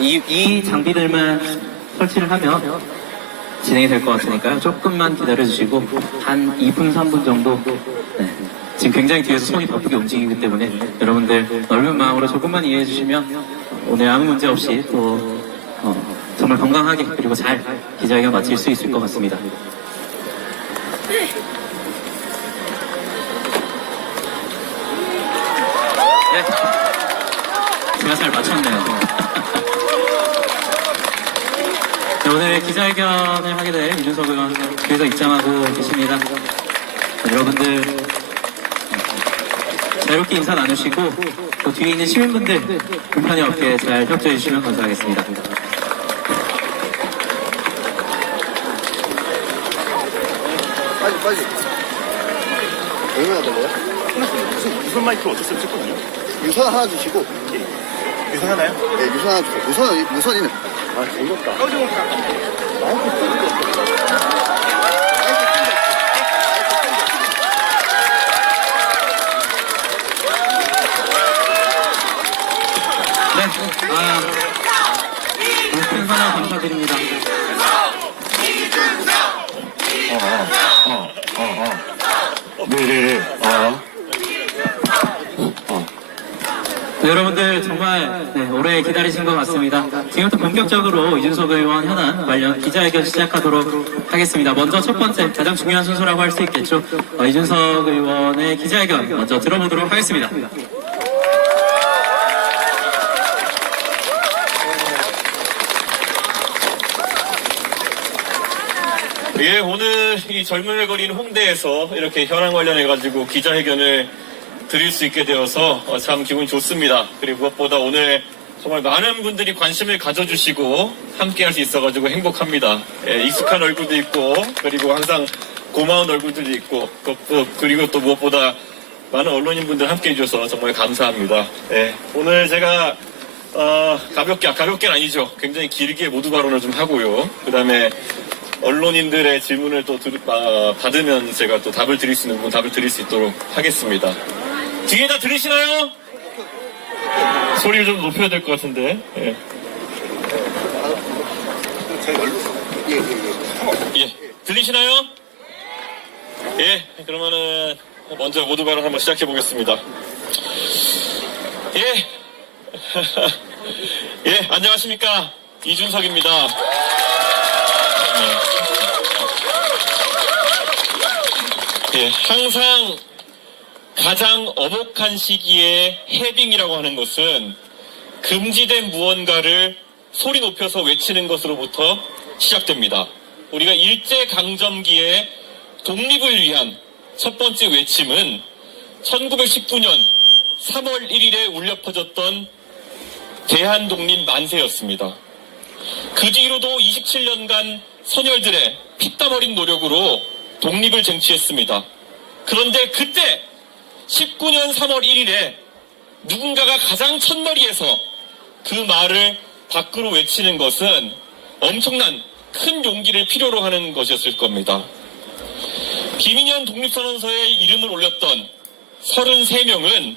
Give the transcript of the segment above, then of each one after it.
이 장비들만 설치를 하면 진행이 될 것 같으니까요. 조금만 기다려주시고 한 2분, 3분 정도. 네. 지금 굉장히 뒤에서 손이 바쁘게 움직이기 때문에 여러분들 넓은 마음으로 조금만 이해해 주시면 오늘 아무 문제 없이 또 정말 건강하게 그리고 잘 기자회견 마칠 수 있을 것 같습니다. 네. 제가 잘 맞췄네요. 네, 오늘 기자회견을 하게 될 이준석 의원 뒤에서 입장하고 계십니다. 네, 여러분들 자유롭게 인사 나누시고 또 뒤에 있는 시민분들 불편이 없게 잘 협조해 주시면 감사하겠습니다. 빨리. 얼마나 걸려요? 무선 마이크 어떻게 찍거든요? 유선 하나 주시고. 유선 하나요? 네, 유선 하나 주세요. 무선이는. 아, 재미없다. 꺼져볼까? 마이크 끄고. 네, 큰 환영 감사드립니다. 네네네. 네, 여러분들 정말 오래 기다리신 것 같습니다. 지금부터 본격적으로 이준석 의원 현안 관련 기자회견 시작하도록 하겠습니다. 먼저 첫 번째 가장 중요한 순서라고 할 수 있겠죠. 이준석 의원의 기자회견 먼저 들어보도록 하겠습니다. 예, 오늘 이 젊음의 거리인 홍대에서 이렇게 현안 관련해가지고 기자회견을 드릴 수 있게 되어서 참 기분이 좋습니다. 그리고 무엇보다 오늘 정말 많은 분들이 관심을 가져주시고 함께 할 수 있어가지고 행복합니다. 예, 익숙한 얼굴도 있고, 그리고 항상 고마운 얼굴들도 있고, 그리고 또 무엇보다 많은 언론인분들 함께 해주셔서 정말 감사합니다. 예, 오늘 제가 가볍게는 아니죠. 굉장히 길게 모두 발언을 좀 하고요. 그 다음에 언론인들의 질문을 또 받으면 제가 또 답을 드릴 수 있는 부분 답을 드릴 수 있도록 하겠습니다. 뒤에 다 들리시나요? 소리를 좀 높여야 될 것 같은데. 예. 예. 들리시나요? 예. 그러면은 먼저 모두 발언 한번 시작해 보겠습니다. 예. 예. 안녕하십니까. 이준석입니다. 예, 항상 가장 엄혹한 시기에 헤딩이라고 하는 것은 금지된 무언가를 소리 높여서 외치는 것으로부터 시작됩니다. 우리가 일제강점기에 독립을 위한 첫 번째 외침은 1919년 3월 1일에 울려 퍼졌던 대한독립 만세였습니다. 그 뒤로도 27년간 선열들의 피땀 어린 노력으로 독립을 쟁취했습니다. 그런데 그때 19년 3월 1일에 누군가가 가장 첫머리에서 그 말을 밖으로 외치는 것은 엄청난 큰 용기를 필요로 하는 것이었을 겁니다. 김인현 독립선언서에 이름을 올렸던 33명은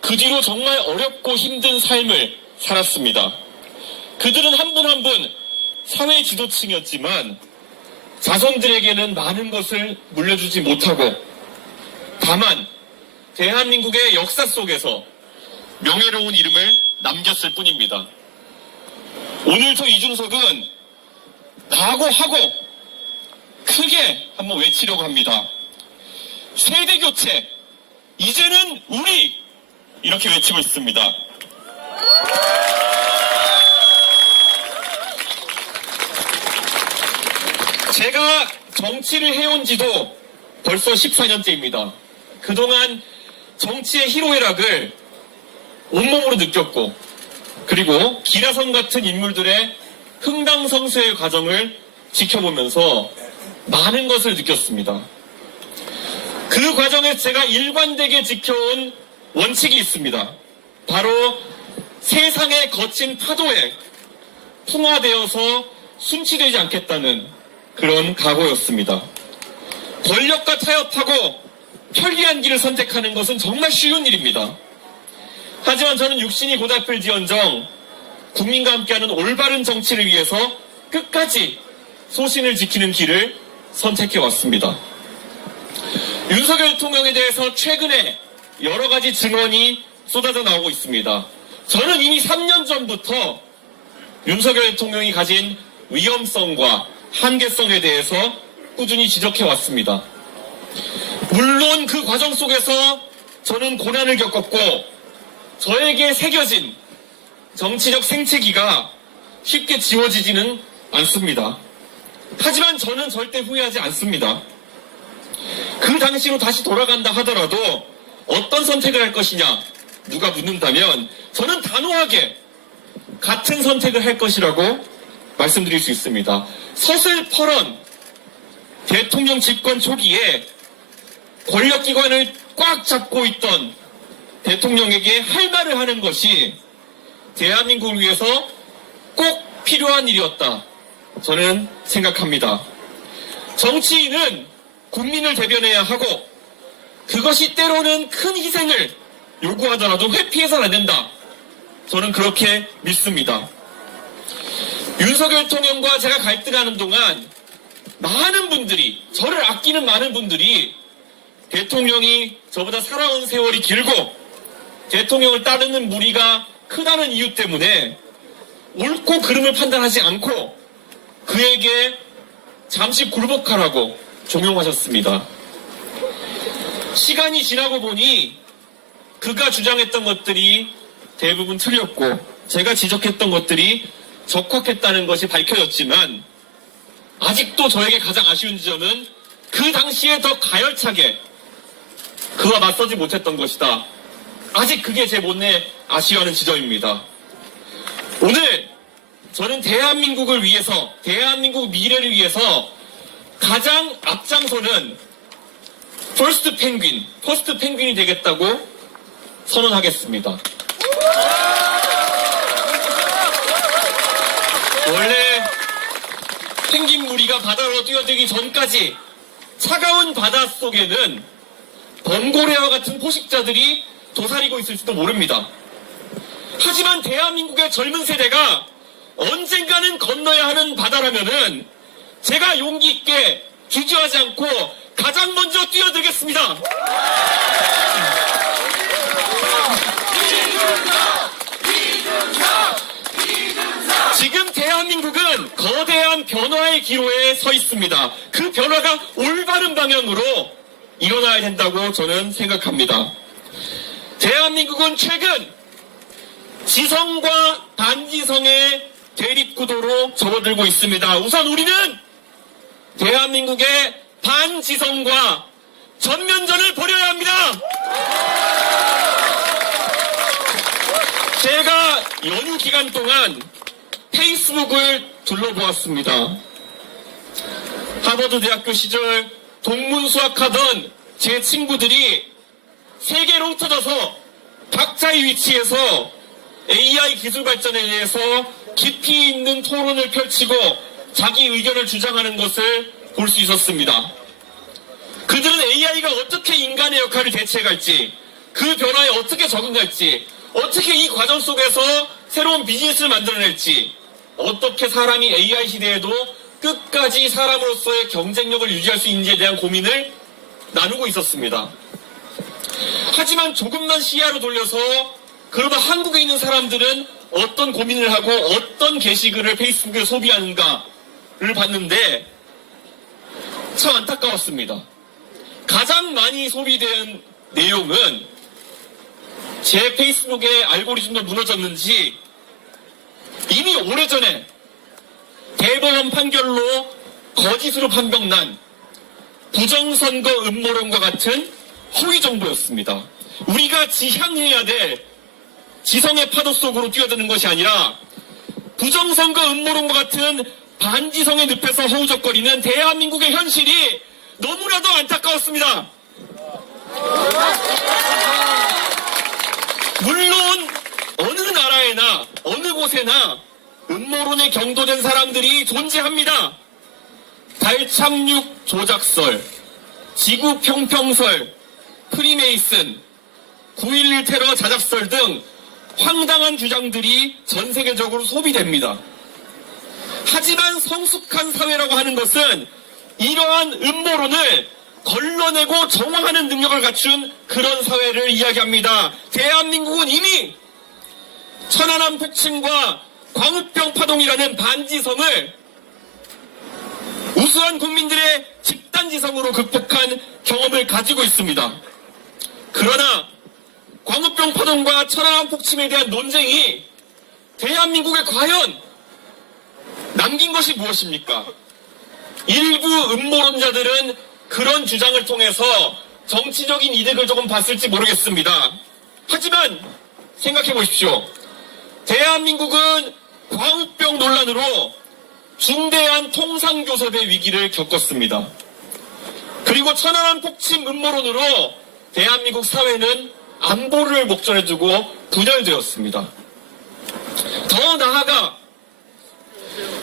그 뒤로 정말 어렵고 힘든 삶을 살았습니다. 그들은 한 분 한 분 사회 지도층이었지만 자손들에게는 많은 것을 물려주지 못하고 다만 대한민국의 역사 속에서 명예로운 이름을 남겼을 뿐입니다. 오늘 저 이준석은 각오하고 크게 한번 외치려고 합니다. 세대교체, 이제는 우리! 이렇게 외치고 있습니다. 제가 정치를 해온 지도 벌써 14년째입니다. 그동안 정치의 희로애락을 온몸으로 느꼈고, 그리고 기라성 같은 인물들의 흥당성쇠의 과정을 지켜보면서 많은 것을 느꼈습니다. 그 과정에서 제가 일관되게 지켜온 원칙이 있습니다. 바로 세상의 거친 파도에 풍화되어서 순치되지 않겠다는 그런 각오였습니다. 권력과 타협하고 편리한 길을 선택하는 것은 정말 쉬운 일입니다. 하지만 저는 육신이 고달플지언정 국민과 함께하는 올바른 정치를 위해서 끝까지 소신을 지키는 길을 선택해 왔습니다. 윤석열 대통령에 대해서 최근에 여러 가지 증언이 쏟아져 나오고 있습니다. 저는 이미 3년 전부터 윤석열 대통령이 가진 위험성과 한계성에 대해서 꾸준히 지적해 왔습니다. 물론 그 과정 속에서 저는 고난을 겪었고 저에게 새겨진 정치적 생채기가 쉽게 지워지지는 않습니다. 하지만 저는 절대 후회하지 않습니다. 그 당시로 다시 돌아간다 하더라도 어떤 선택을 할 것이냐 누가 묻는다면 저는 단호하게 같은 선택을 할 것이라고 말씀드릴 수 있습니다. 서슬퍼런 대통령 집권 초기에 권력기관을 꽉 잡고 있던 대통령에게 할 말을 하는 것이 대한민국을 위해서 꼭 필요한 일이었다. 저는 생각합니다. 정치인은 국민을 대변해야 하고 그것이 때로는 큰 희생을 요구하더라도 회피해서는 안 된다. 저는 그렇게 믿습니다. 윤석열 대통령과 제가 갈등하는 동안 많은 분들이, 저를 아끼는 많은 분들이 대통령이 저보다 살아온 세월이 길고 대통령을 따르는 무리가 크다는 이유 때문에 옳고 그름을 판단하지 않고 그에게 잠시 굴복하라고 종용하셨습니다. 시간이 지나고 보니 그가 주장했던 것들이 대부분 틀렸고 제가 지적했던 것들이 적확했다는 것이 밝혀졌지만 아직도 저에게 가장 아쉬운 지점은 그 당시에 더 가열차게 그와 맞서지 못했던 것이다. 아직 그게 제 못내 아쉬워하는 지점입니다. 오늘 저는 대한민국을 위해서, 대한민국 미래를 위해서 가장 앞장서는 퍼스트 펭귄이 되겠다고 선언하겠습니다. 원래 펭귄 무리가 바다로 뛰어들기 전까지 차가운 바다 속에는 번고래와 같은 포식자들이 도사리고 있을지도 모릅니다. 하지만 대한민국의 젊은 세대가 언젠가는 건너야 하는 바다라면은 제가 용기 있게 주저하지 않고 가장 먼저 뛰어들겠습니다. 지금 대한민국은 거대한 변화의 기로에 서 있습니다. 그 변화가 올바른 방향으로 일어나야 된다고 저는 생각합니다. 대한민국은 최근 지성과 반지성의 대립구도로 접어들고 있습니다. 우선 우리는 대한민국의 반지성과 전면전을 벌여야 합니다. 제가 연휴 기간 동안 페이스북을 둘러보았습니다. 하버드 대학교 시절 동문 수학하던 제 친구들이 세계로 흩어져서 각자의 위치에서 AI 기술 발전에 대해서 깊이 있는 토론을 펼치고 자기 의견을 주장하는 것을 볼 수 있었습니다. 그들은 AI가 어떻게 인간의 역할을 대체해갈지, 그 변화에 어떻게 적응할지, 어떻게 이 과정 속에서 새로운 비즈니스를 만들어낼지, 어떻게 사람이 AI 시대에도 끝까지 사람으로서의 경쟁력을 유지할 수 있는지에 대한 고민을 나누고 있었습니다. 하지만 조금만 시야로 돌려서 그러다 한국에 있는 사람들은 어떤 고민을 하고 어떤 게시글을 페이스북에 소비하는가를 봤는데 참 안타까웠습니다. 가장 많이 소비된 내용은 제 페이스북의 알고리즘도 무너졌는지 이미 오래전에 대법원 판결로 거짓으로 판명난 부정선거 음모론과 같은 허위 정보였습니다. 우리가 지향해야 될 지성의 파도 속으로 뛰어드는 것이 아니라 부정선거 음모론과 같은 반지성의 늪에서 허우적거리는 대한민국의 현실이 너무나도 안타까웠습니다. 물론 어느 나라에나 어느 곳에나 음모론에 경도된 사람들이 존재합니다. 달 착륙 조작설, 지구 평평설, 프리메이슨, 9.11 테러 자작설 등 황당한 주장들이 전 세계적으로 소비됩니다. 하지만 성숙한 사회라고 하는 것은 이러한 음모론을 걸러내고 정화하는 능력을 갖춘 그런 사회를 이야기합니다. 대한민국은 이미 천안함 폭침과 광우병 파동이라는 반지성을 우수한 국민들의 집단지성으로 극복한 경험을 가지고 있습니다. 그러나 광우병 파동과 천안함 폭침에 대한 논쟁이 대한민국에 과연 남긴 것이 무엇입니까? 일부 음모론자들은 그런 주장을 통해서 정치적인 이득을 조금 봤을지 모르겠습니다. 하지만 생각해 보십시오. 대한민국은 광우병 논란으로 중대한 통상교섭의 위기를 겪었습니다. 그리고 천안함 폭침 음모론으로 대한민국 사회는 안보를 목전에 두고 분열되었습니다. 더 나아가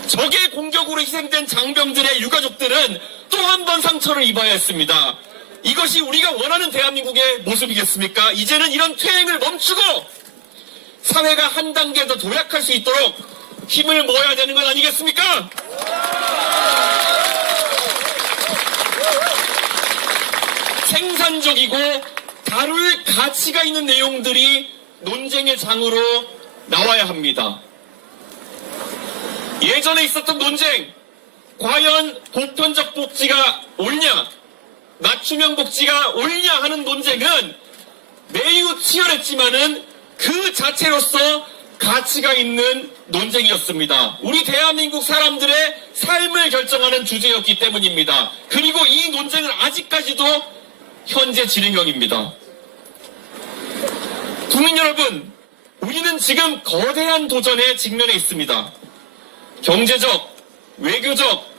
적의 공격으로 희생된 장병들의 유가족들은 또 한 번 상처를 입어야 했습니다. 이것이 우리가 원하는 대한민국의 모습이겠습니까? 이제는 이런 퇴행을 멈추고 사회가 한 단계 더 도약할 수 있도록 힘을 모아야 되는 건 아니겠습니까? 생산적이고 다룰 가치가 있는 내용들이 논쟁의 장으로 나와야 합니다. 예전에 있었던 논쟁, 과연 보편적 복지가 옳냐, 맞춤형 복지가 옳냐 하는 논쟁은 매우 치열했지만은 그 자체로서 가치가 있는 논쟁이었습니다. 우리 대한민국 사람들의 삶을 결정하는 주제였기 때문입니다. 그리고 이 논쟁은 아직까지도 현재 진행형입니다. 국민 여러분, 우리는 지금 거대한 도전에 직면해 있습니다. 경제적, 외교적,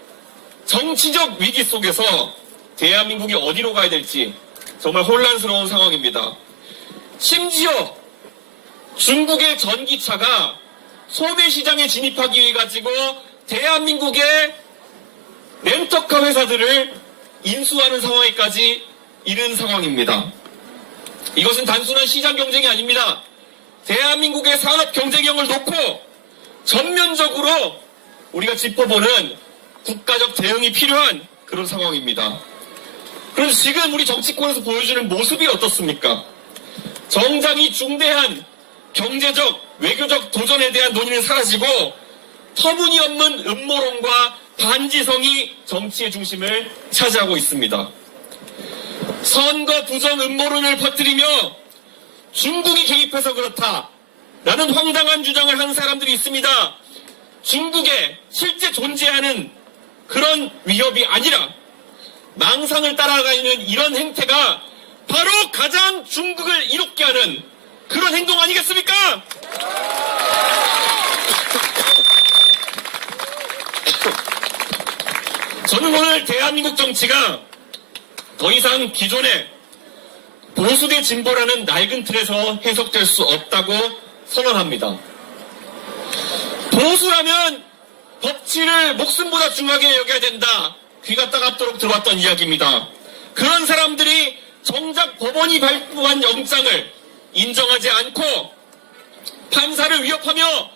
정치적 위기 속에서 대한민국이 어디로 가야 될지 정말 혼란스러운 상황입니다. 심지어 중국의 전기차가 소매시장에 진입하기 위해 가지고 대한민국의 렌터카 회사들을 인수하는 상황에까지 이른 상황입니다. 이것은 단순한 시장 경쟁이 아닙니다. 대한민국의 산업 경쟁력을 놓고 전면적으로 우리가 짚어보는 국가적 대응이 필요한 그런 상황입니다. 그래서 지금 우리 정치권에서 보여주는 모습이 어떻습니까? 정작 이 중대한 경제적, 외교적 도전에 대한 논의는 사라지고 터무니없는 음모론과 반지성이 정치의 중심을 차지하고 있습니다. 선거 부정 음모론을 퍼뜨리며 중국이 개입해서 그렇다라는 황당한 주장을 하는 사람들이 있습니다. 중국에 실제 존재하는 그런 위협이 아니라 망상을 따라가는 이런 행태가 바로 가장 중국을 이롭게 하는 그런 행동 아니겠습니까? 저는 오늘 대한민국 정치가 더 이상 기존의 보수 대 진보라는 낡은 틀에서 해석될 수 없다고 선언합니다. 보수라면 법치를 목숨보다 중하게 여겨야 된다. 귀가 따갑도록 들어왔던 이야기입니다. 그런 사람들이 정작 법원이 발부한 영장을 인정하지 않고 판사를 위협하며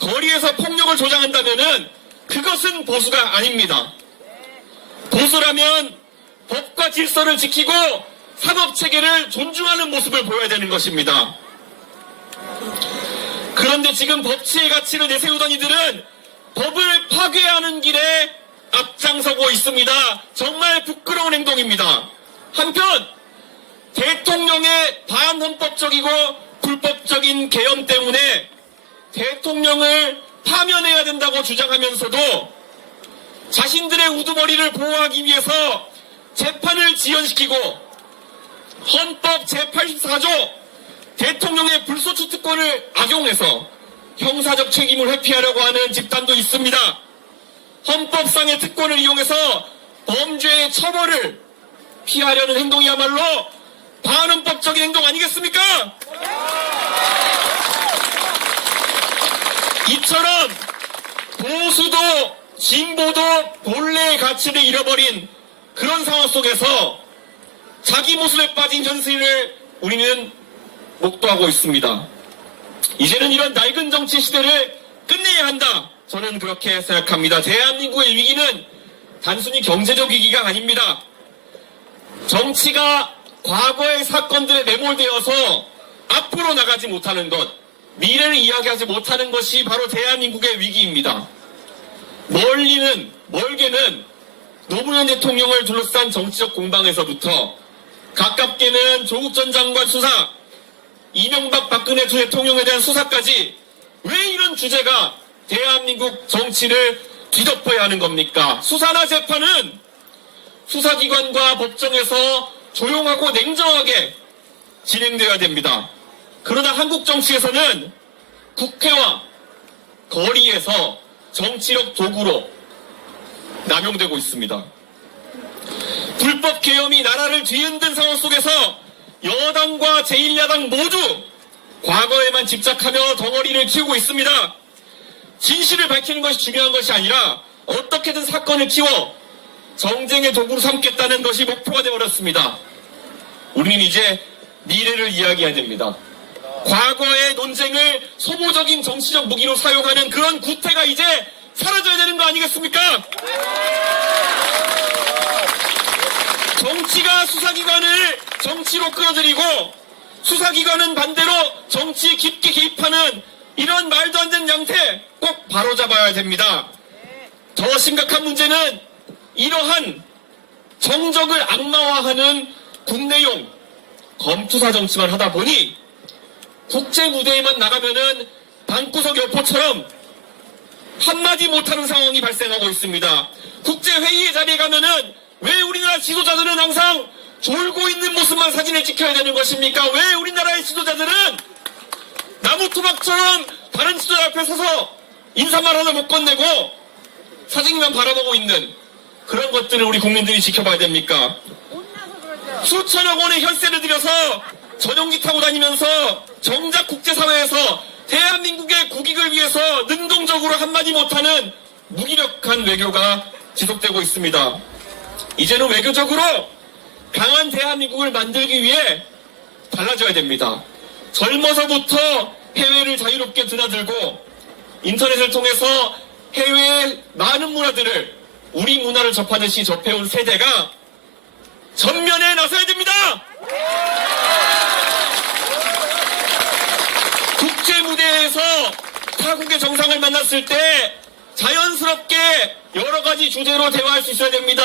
거리에서 폭력을 조장한다면은 그것은 보수가 아닙니다. 보수라면 법과 질서를 지키고 사법체계를 존중하는 모습을 보여야 되는 것입니다. 그런데 지금 법치의 가치를 내세우던 이들은 법을 파괴하는 길에 앞장서고 있습니다. 정말 부끄러운 행동입니다. 한편 대통령의 반헌법적이고 불법적인 개헌 때문에 대통령을 파면해야 된다고 주장하면서도 자신들의 우두머리를 보호하기 위해서 재판을 지연시키고 헌법 제84조 대통령의 불소추 특권을 악용해서 형사적 책임을 회피하려고 하는 집단도 있습니다. 헌법상의 특권을 이용해서 범죄의 처벌을 피하려는 행동이야말로 반헌법적인 행동 아니겠습니까? 이처럼 보수도 진보도 본래의 가치를 잃어버린 그런 상황 속에서 자기 모습에 빠진 현실을 우리는 목도하고 있습니다. 이제는 이런 낡은 정치 시대를 끝내야 한다. 저는 그렇게 생각합니다. 대한민국의 위기는 단순히 경제적 위기가 아닙니다. 정치가 과거의 사건들에 매몰되어서 앞으로 나가지 못하는 것, 미래를 이야기하지 못하는 것이 바로 대한민국의 위기입니다. 멀게는 노무현 대통령을 둘러싼 정치적 공방에서부터 가깝게는 조국 전 장관 수사, 이명박 박근혜 두 대통령에 대한 수사까지 왜 이런 주제가 대한민국 정치를 뒤덮어야 하는 겁니까? 수사나 재판은 수사기관과 법정에서 조용하고 냉정하게 진행되어야 됩니다. 그러나 한국 정치에서는 국회와 거리에서 정치력 도구로 남용되고 있습니다. 불법 계엄이 나라를 뒤흔든 상황 속에서 여당과 제1야당 모두 과거에만 집착하며 덩어리를 키우고 있습니다. 진실을 밝히는 것이 중요한 것이 아니라 어떻게든 사건을 키워 정쟁의 도구로 삼겠다는 것이 목표가 되어버렸습니다. 우리는 이제 미래를 이야기해야 됩니다. 과거의 논쟁을 소모적인 정치적 무기로 사용하는 그런 구태가 이제 사라져야 되는 거 아니겠습니까? 정치가 수사기관을 정치로 끌어들이고 수사기관은 반대로 정치에 깊게 개입하는 이런 말도 안 되는 양태 꼭 바로잡아야 됩니다. 더 심각한 문제는 이러한 정적을 악마화하는 국내용 검투사 정치만 하다 보니 국제 무대에만 나가면은 방구석 여포처럼 한마디 못하는 상황이 발생하고 있습니다. 국제 회의의 자리에 가면은 왜 우리나라 지도자들은 항상 졸고 있는 모습만 사진에 찍혀야 되는 것입니까? 왜 우리나라의 지도자들은 나무 토막처럼 다른 지도자 앞에 서서 인사말 하나 못 건네고 사진만 바라보고 있는 그런 것들을 우리 국민들이 지켜봐야 됩니까? 수천억 원의 혈세를 들여서 전용기 타고 다니면서 정작 국제사회에서 대한민국의 국익을 위해서 능동적으로 한마디 못하는 무기력한 외교가 지속되고 있습니다. 이제는 외교적으로 강한 대한민국을 만들기 위해 달라져야 됩니다. 젊어서부터 해외를 자유롭게 드나들고 인터넷을 통해서 해외의 많은 문화들을 우리 문화를 접하듯이 접해온 세대가 전면에 나서야 됩니다. 국제 무대에서 타국의 정상을 만났을 때 자연스럽게 여러 가지 주제로 대화할 수 있어야 됩니다.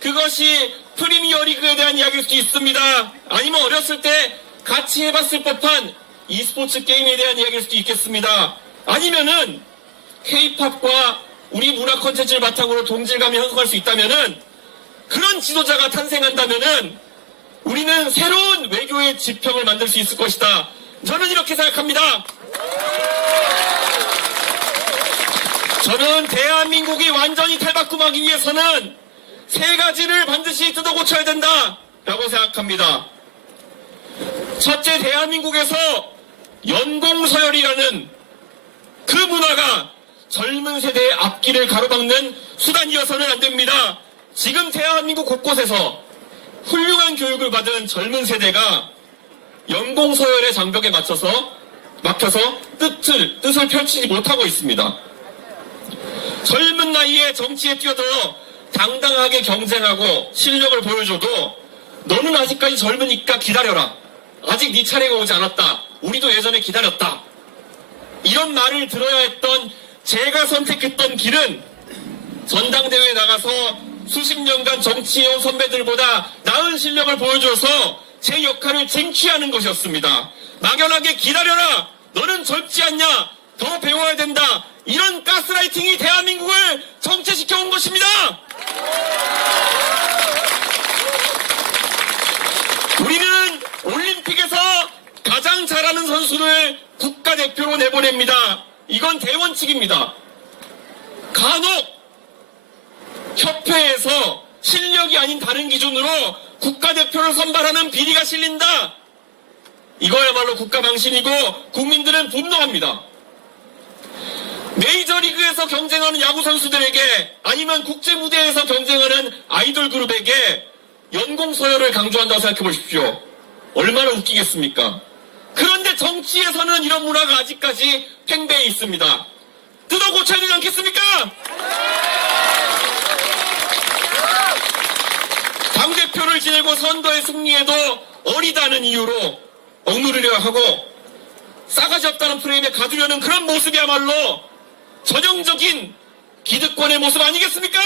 그것이 프리미어 리그에 대한 이야기일 수도 있습니다. 아니면 어렸을 때 같이 해봤을 법한 e스포츠 게임에 대한 이야기일 수도 있겠습니다. 아니면은 K-팝과 우리 문화 콘텐츠를 바탕으로 동질감이 형성할 수 있다면은 그런 지도자가 탄생한다면은 우리는 새로운 외교의 지평을 만들 수 있을 것이다. 저는 이렇게 생각합니다. 저는 대한민국이 완전히 탈바꿈하기 위해서는 세 가지를 반드시 뜯어 고쳐야 된다라고 생각합니다. 첫째, 대한민국에서 연공서열이라는 그 문화가 젊은 세대의 앞길을 가로막는 수단이어서는 안 됩니다. 지금 대한민국 곳곳에서 훌륭한 교육을 받은 젊은 세대가 연공서열의 장벽에 막혀서 뜻을 펼치지 못하고 있습니다. 젊은 나이에 정치에 뛰어들어 당당하게 경쟁하고 실력을 보여줘도 너는 아직까지 젊으니까 기다려라. 아직 네 차례가 오지 않았다. 우리도 예전에 기다렸다. 이런 말을 들어야 했던 제가 선택했던 길은 전당대회에 나가서 수십 년간 정치해온 선배들보다 나은 실력을 보여줘서 제 역할을 쟁취하는 것이었습니다. 막연하게 기다려라. 너는 젊지 않냐. 더 배워야 된다. 이런 가스라이팅이 대한민국을 정체시켜온 것입니다. 우리는 올림픽에서 가장 잘하는 선수를 국가대표로 내보냅니다. 이건 대원칙입니다. 간혹 협회에서 실력이 아닌 다른 기준으로 국가대표를 선발하는 비리가 실린다. 이거야말로 국가망신이고 국민들은 분노합니다. 메이저리그에서 경쟁하는 야구 선수들에게 아니면 국제무대에서 경쟁하는 아이돌 그룹에게 연공서열을 강조한다고 생각해 보십시오. 얼마나 웃기겠습니까? 그런데 정치에서는 이런 문화가 아직까지 팽배해 있습니다. 뜯어 고쳐야 되지 않겠습니까? 당대표를 지내고 선거에 승리해도 어리다는 이유로 억누르려 하고 싸가지 없다는 프레임에 가두려는 그런 모습이야말로 전형적인 기득권의 모습 아니겠습니까?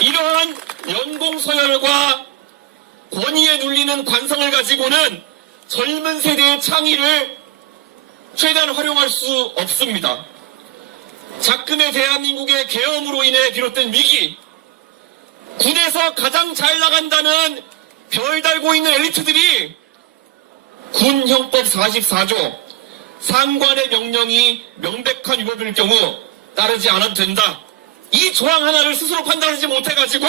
이러한 연공서열과 권위에 눌리는 관성을 가지고는 젊은 세대의 창의를 최대한 활용할 수 없습니다. 작금의 대한민국의 계엄으로 인해 비롯된 위기, 군에서 가장 잘 나간다는 별 달고 있는 엘리트들이 군 형법 44조 상관의 명령이 명백한 위법일 경우 따르지 않아도 된다. 이 조항 하나를 스스로 판단하지 못해가지고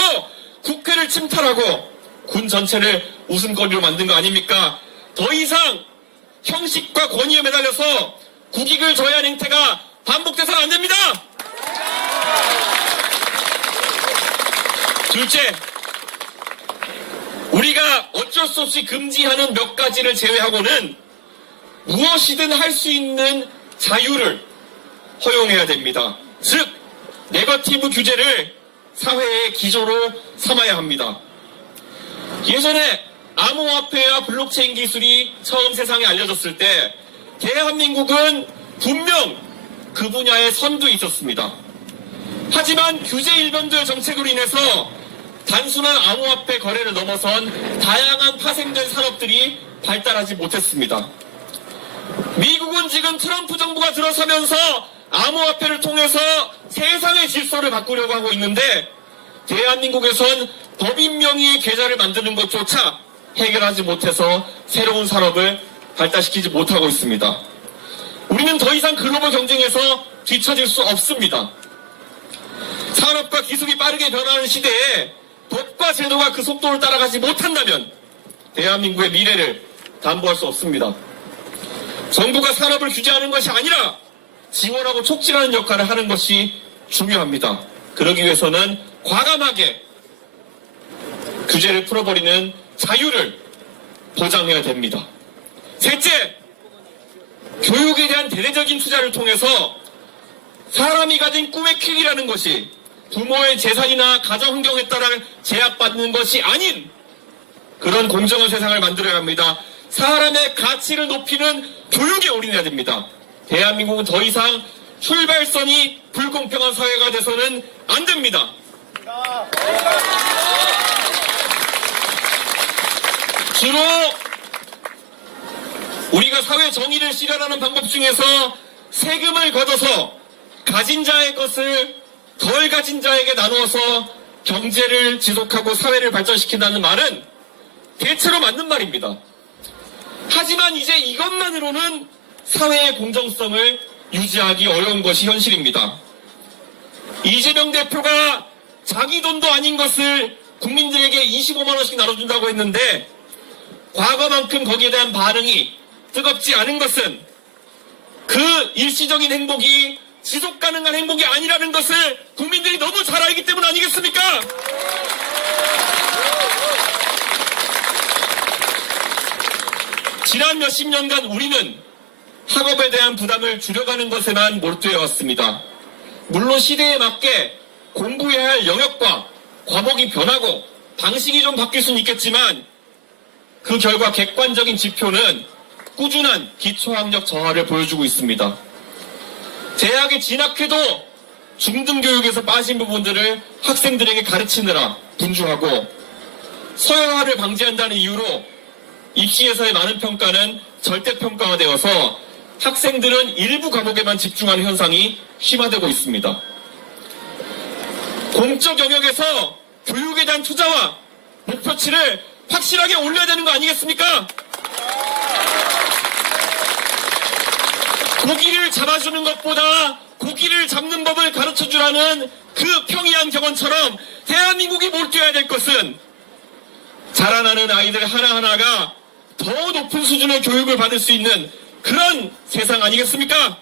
국회를 침탈하고 군 전체를 웃음거리로 만든 거 아닙니까? 더 이상 형식과 권위에 매달려서 국익을 저해한 행태가 반복돼서는 안 됩니다. 둘째, 우리가 어쩔 수 없이 금지하는 몇 가지를 제외하고는 무엇이든 할 수 있는 자유를 허용해야 됩니다. 즉, 네거티브 규제를 사회의 기조로 삼아야 합니다. 예전에 암호화폐와 블록체인 기술이 처음 세상에 알려졌을 때 대한민국은 분명 그 분야에 선두에 있었습니다. 하지만 규제 일변도의 정책으로 인해서 단순한 암호화폐 거래를 넘어선 다양한 파생된 산업들이 발달하지 못했습니다. 미국은 지금 트럼프 정부가 들어서면서 암호화폐를 통해서 세상의 질서를 바꾸려고 하고 있는데 대한민국에선 법인 명의의 계좌를 만드는 것조차 해결하지 못해서 새로운 산업을 발달시키지 못하고 있습니다. 우리는 더 이상 글로벌 경쟁에서 뒤처질 수 없습니다. 산업과 기술이 빠르게 변하는 시대에 법과 제도가 그 속도를 따라가지 못한다면 대한민국의 미래를 담보할 수 없습니다. 정부가 산업을 규제하는 것이 아니라 지원하고 촉진하는 역할을 하는 것이 중요합니다. 그러기 위해서는 과감하게 규제를 풀어버리는 자유를 보장해야 됩니다. 셋째, 교육에 대한 대대적인 투자를 통해서 사람이 가진 꿈의 크기라는 것이 부모의 재산이나 가정 환경에 따라 제약받는 것이 아닌 그런 공정한 세상을 만들어야 합니다. 사람의 가치를 높이는 교육에 올인해야 됩니다. 대한민국은 더 이상 출발선이 불공평한 사회가 돼서는 안 됩니다. 주로 우리가 사회 정의를 실현하는 방법 중에서 세금을 걷어서 가진 자의 것을 덜 가진 자에게 나누어서 경제를 지속하고 사회를 발전시킨다는 말은 대체로 맞는 말입니다. 하지만 이제 이것만으로는 사회의 공정성을 유지하기 어려운 것이 현실입니다. 이재명 대표가 자기 돈도 아닌 것을 국민들에게 25만 원씩 나눠준다고 했는데 과거만큼 거기에 대한 반응이 뜨겁지 않은 것은 그 일시적인 행복이 지속 가능한 행복이 아니라는 것을 국민들이 너무 잘 알기 때문 아니겠습니까? 지난 몇십 년간 우리는 학업에 대한 부담을 줄여가는 것에만 몰두해 왔습니다. 물론 시대에 맞게 공부해야 할 영역과 과목이 변하고 방식이 좀 바뀔 수는 있겠지만 그 결과 객관적인 지표는 꾸준한 기초학력 저하를 보여주고 있습니다. 대학에 진학해도 중등교육에서 빠진 부분들을 학생들에게 가르치느라 분주하고 서열화를 방지한다는 이유로 입시에서의 많은 평가는 절대평가화되어서 학생들은 일부 과목에만 집중하는 현상이 심화되고 있습니다. 공적 영역에서 교육에 대한 투자와 목표치를 확실하게 올려야 되는 거 아니겠습니까? 고기를 잡아주는 것보다 고기를 잡는 법을 가르쳐주라는 그 평이한 격언처럼 대한민국이 몰두해야 될 것은 자라나는 아이들 하나하나가 더 높은 수준의 교육을 받을 수 있는 그런 세상 아니겠습니까?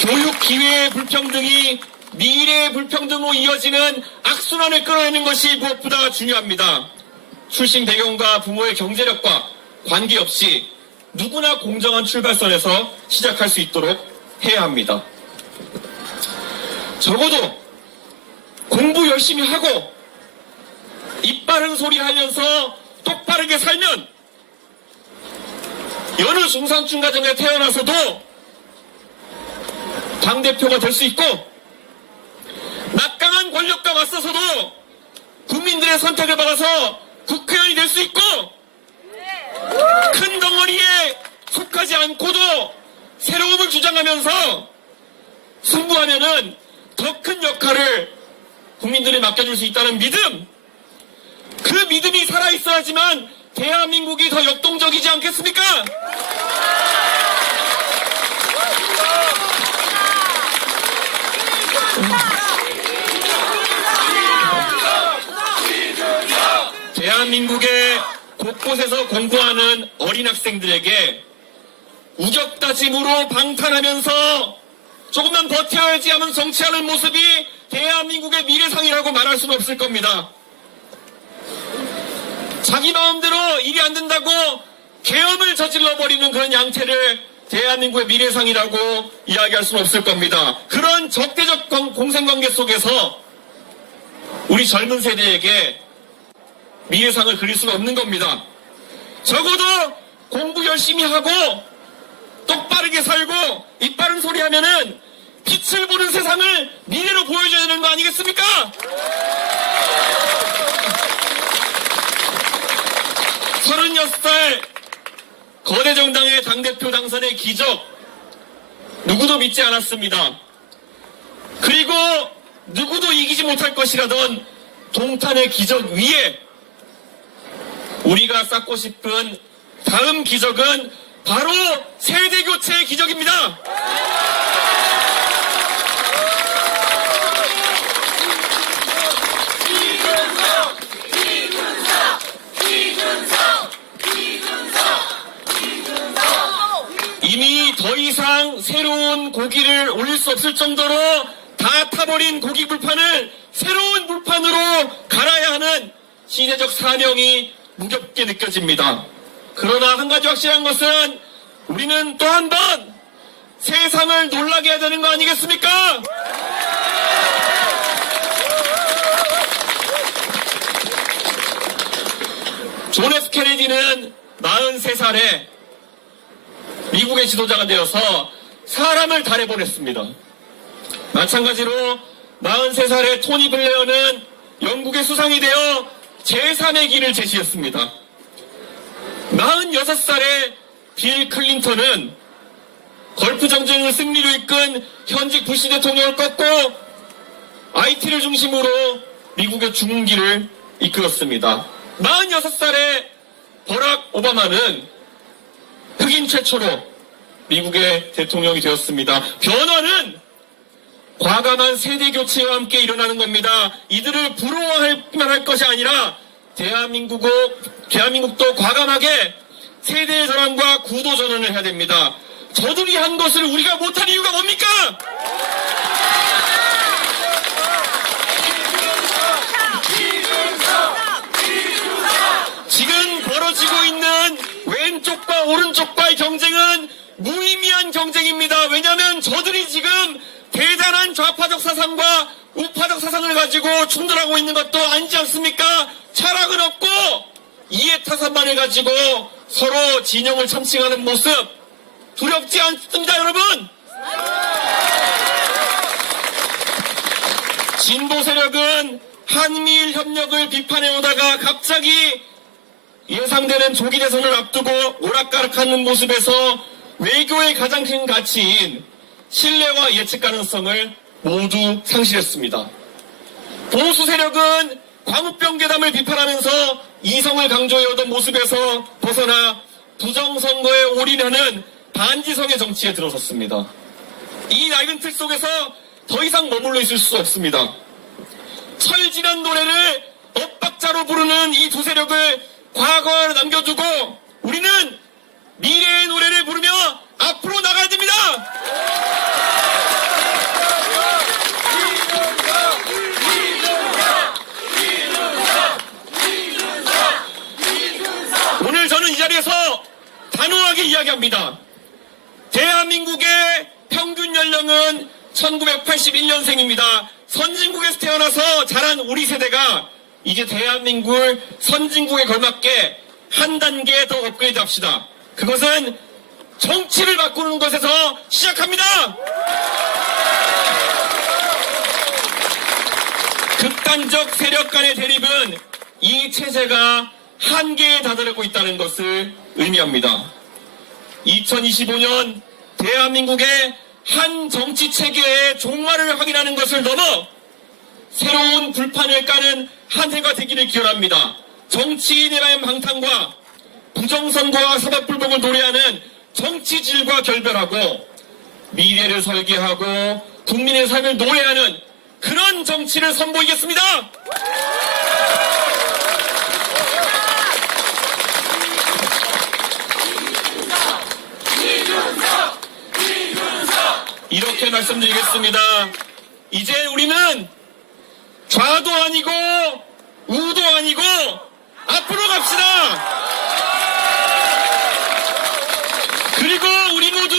교육 기회의 불평등이 미래의 불평등으로 이어지는 악순환을 끌어내는 것이 무엇보다 중요합니다. 출신 배경과 부모의 경제력과 관계없이 누구나 공정한 출발선에서 시작할 수 있도록 해야 합니다. 적어도 공부 열심히 하고 입 바른 소리 하면서 똑바르게 살면 여느 중산층 가정에 태어나서도 당대표가 될 수 있고 막강한 권력과 맞서서도 국민들의 선택을 받아서 국회의원이 될 수 있고 큰 덩어리에 속하지 않고도 새로움을 주장하면서 승부하면은 더 큰 역할을 국민들이 맡겨줄 수 있다는 믿음, 그 믿음이 살아있어야지만 대한민국이 더 역동적이지 않겠습니까? 대한민국의 곳곳에서 공부하는 어린 학생들에게 우격다짐으로 방탄하면서 조금만 버텨야지 하면 정치하는 모습이 대한민국의 미래상이라고 말할 수는 없을 겁니다. 자기 마음대로 일이 안 된다고 계엄을 저질러버리는 그런 양태를 대한민국의 미래상이라고 이야기할 수는 없을 겁니다. 그런 적대적 공생관계 속에서 우리 젊은 세대에게 미래상을 그릴 수는 없는 겁니다. 적어도 공부 열심히 하고 똑바르게 살고 입 바른 소리 하면은 빛을 보는 세상을 미래로 보여줘야 되는 거 아니겠습니까? 36살 거대 정당의 당대표 당선의 기적 누구도 믿지 않았습니다. 그리고 누구도 이기지 못할 것이라던 동탄의 기적 위에 우리가 쌓고 싶은 다음 기적은 바로 세대교체의 기적입니다. 이미 더 이상 새로운 고기를 올릴 수 없을 정도로 다 타버린 고기 불판을 새로운 불판으로 갈아야 하는 시대적 사명이 무겁게 느껴집니다. 그러나 한 가지 확실한 것은 우리는 또 한 번 세상을 놀라게 해야 되는 거 아니겠습니까? 존 F 케네디는 43살에 미국의 지도자가 되어서 사람을 달에 보냈습니다. 마찬가지로 43살의 토니 블레어는 영국의 수상이 되어 제3의 길을 제시했습니다. 46살의 빌 클린턴은 걸프 정쟁을 승리로 이끈 현직 부시 대통령을 꺾고 IT를 중심으로 미국의 중흥기를 이끌었습니다. 46살의 버락 오바마는 흑인 최초로 미국의 대통령이 되었습니다. 변화는 과감한 세대교체와 함께 일어나는 겁니다. 이들을 부러워할만 할 것이 아니라 대한민국도 과감하게 세대의 전환과 구도 전환을 해야 됩니다. 저들이 한 것을 우리가 못한 이유가 뭡니까? 지금 벌어지고 있는 왼쪽과 오른쪽과의 경쟁은 무의미한 경쟁입니다. 왜냐하면 저들이 지금 대단한 좌파적 사상과 우파적 사상을 가지고 충돌하고 있는 것도 아니지 않습니까? 철학은 없고 이해타산만을 가지고 서로 진영을 참칭하는 모습 두렵지 않습니다, 여러분? 진보 세력은 한미일 협력을 비판해오다가 갑자기 예상되는 조기 대선을 앞두고 오락가락하는 모습에서 외교의 가장 큰 가치인 신뢰와 예측 가능성을 모두 상실했습니다. 보수 세력은 광우병 괴담을 비판하면서 이성을 강조해오던 모습에서 벗어나 부정선거에 올인하는 반지성의 정치에 들어섰습니다. 이 낡은 틀 속에서 더 이상 머물러 있을 수 없습니다. 철진한 노래를 엇박자로 부르는 이 두 세력을 과거에 남겨두고 우리는 미래의 노래를 부르며 앞으로 나가야 됩니다. 자리에서 단호하게 이야기합니다. 대한민국의 평균 연령은 1981년생입니다. 선진국에서 태어나서 자란 우리 세대가 이제 대한민국 선진국에 걸맞게 한 단계 더 업그레이드 합시다. 그것은 정치를 바꾸는 것에서 시작합니다. 극단적 세력 간의 대립은 이 체제가 한계에 다다르고 있다는 것을 의미합니다. 2025년 대한민국의 한 정치 체계의 종말을 확인하는 것을 넘어 새로운 불판을 까는 한 해가 되기를 기원합니다. 정치인의 방탄과 부정선거와 사법불복을 노래하는 정치질과 결별하고 미래를 설계하고 국민의 삶을 노래하는 그런 정치를 선보이겠습니다. 이렇게 말씀드리겠습니다. 이제 우리는 좌도 아니고 우도 아니고 앞으로 갑시다. 그리고 우리 모두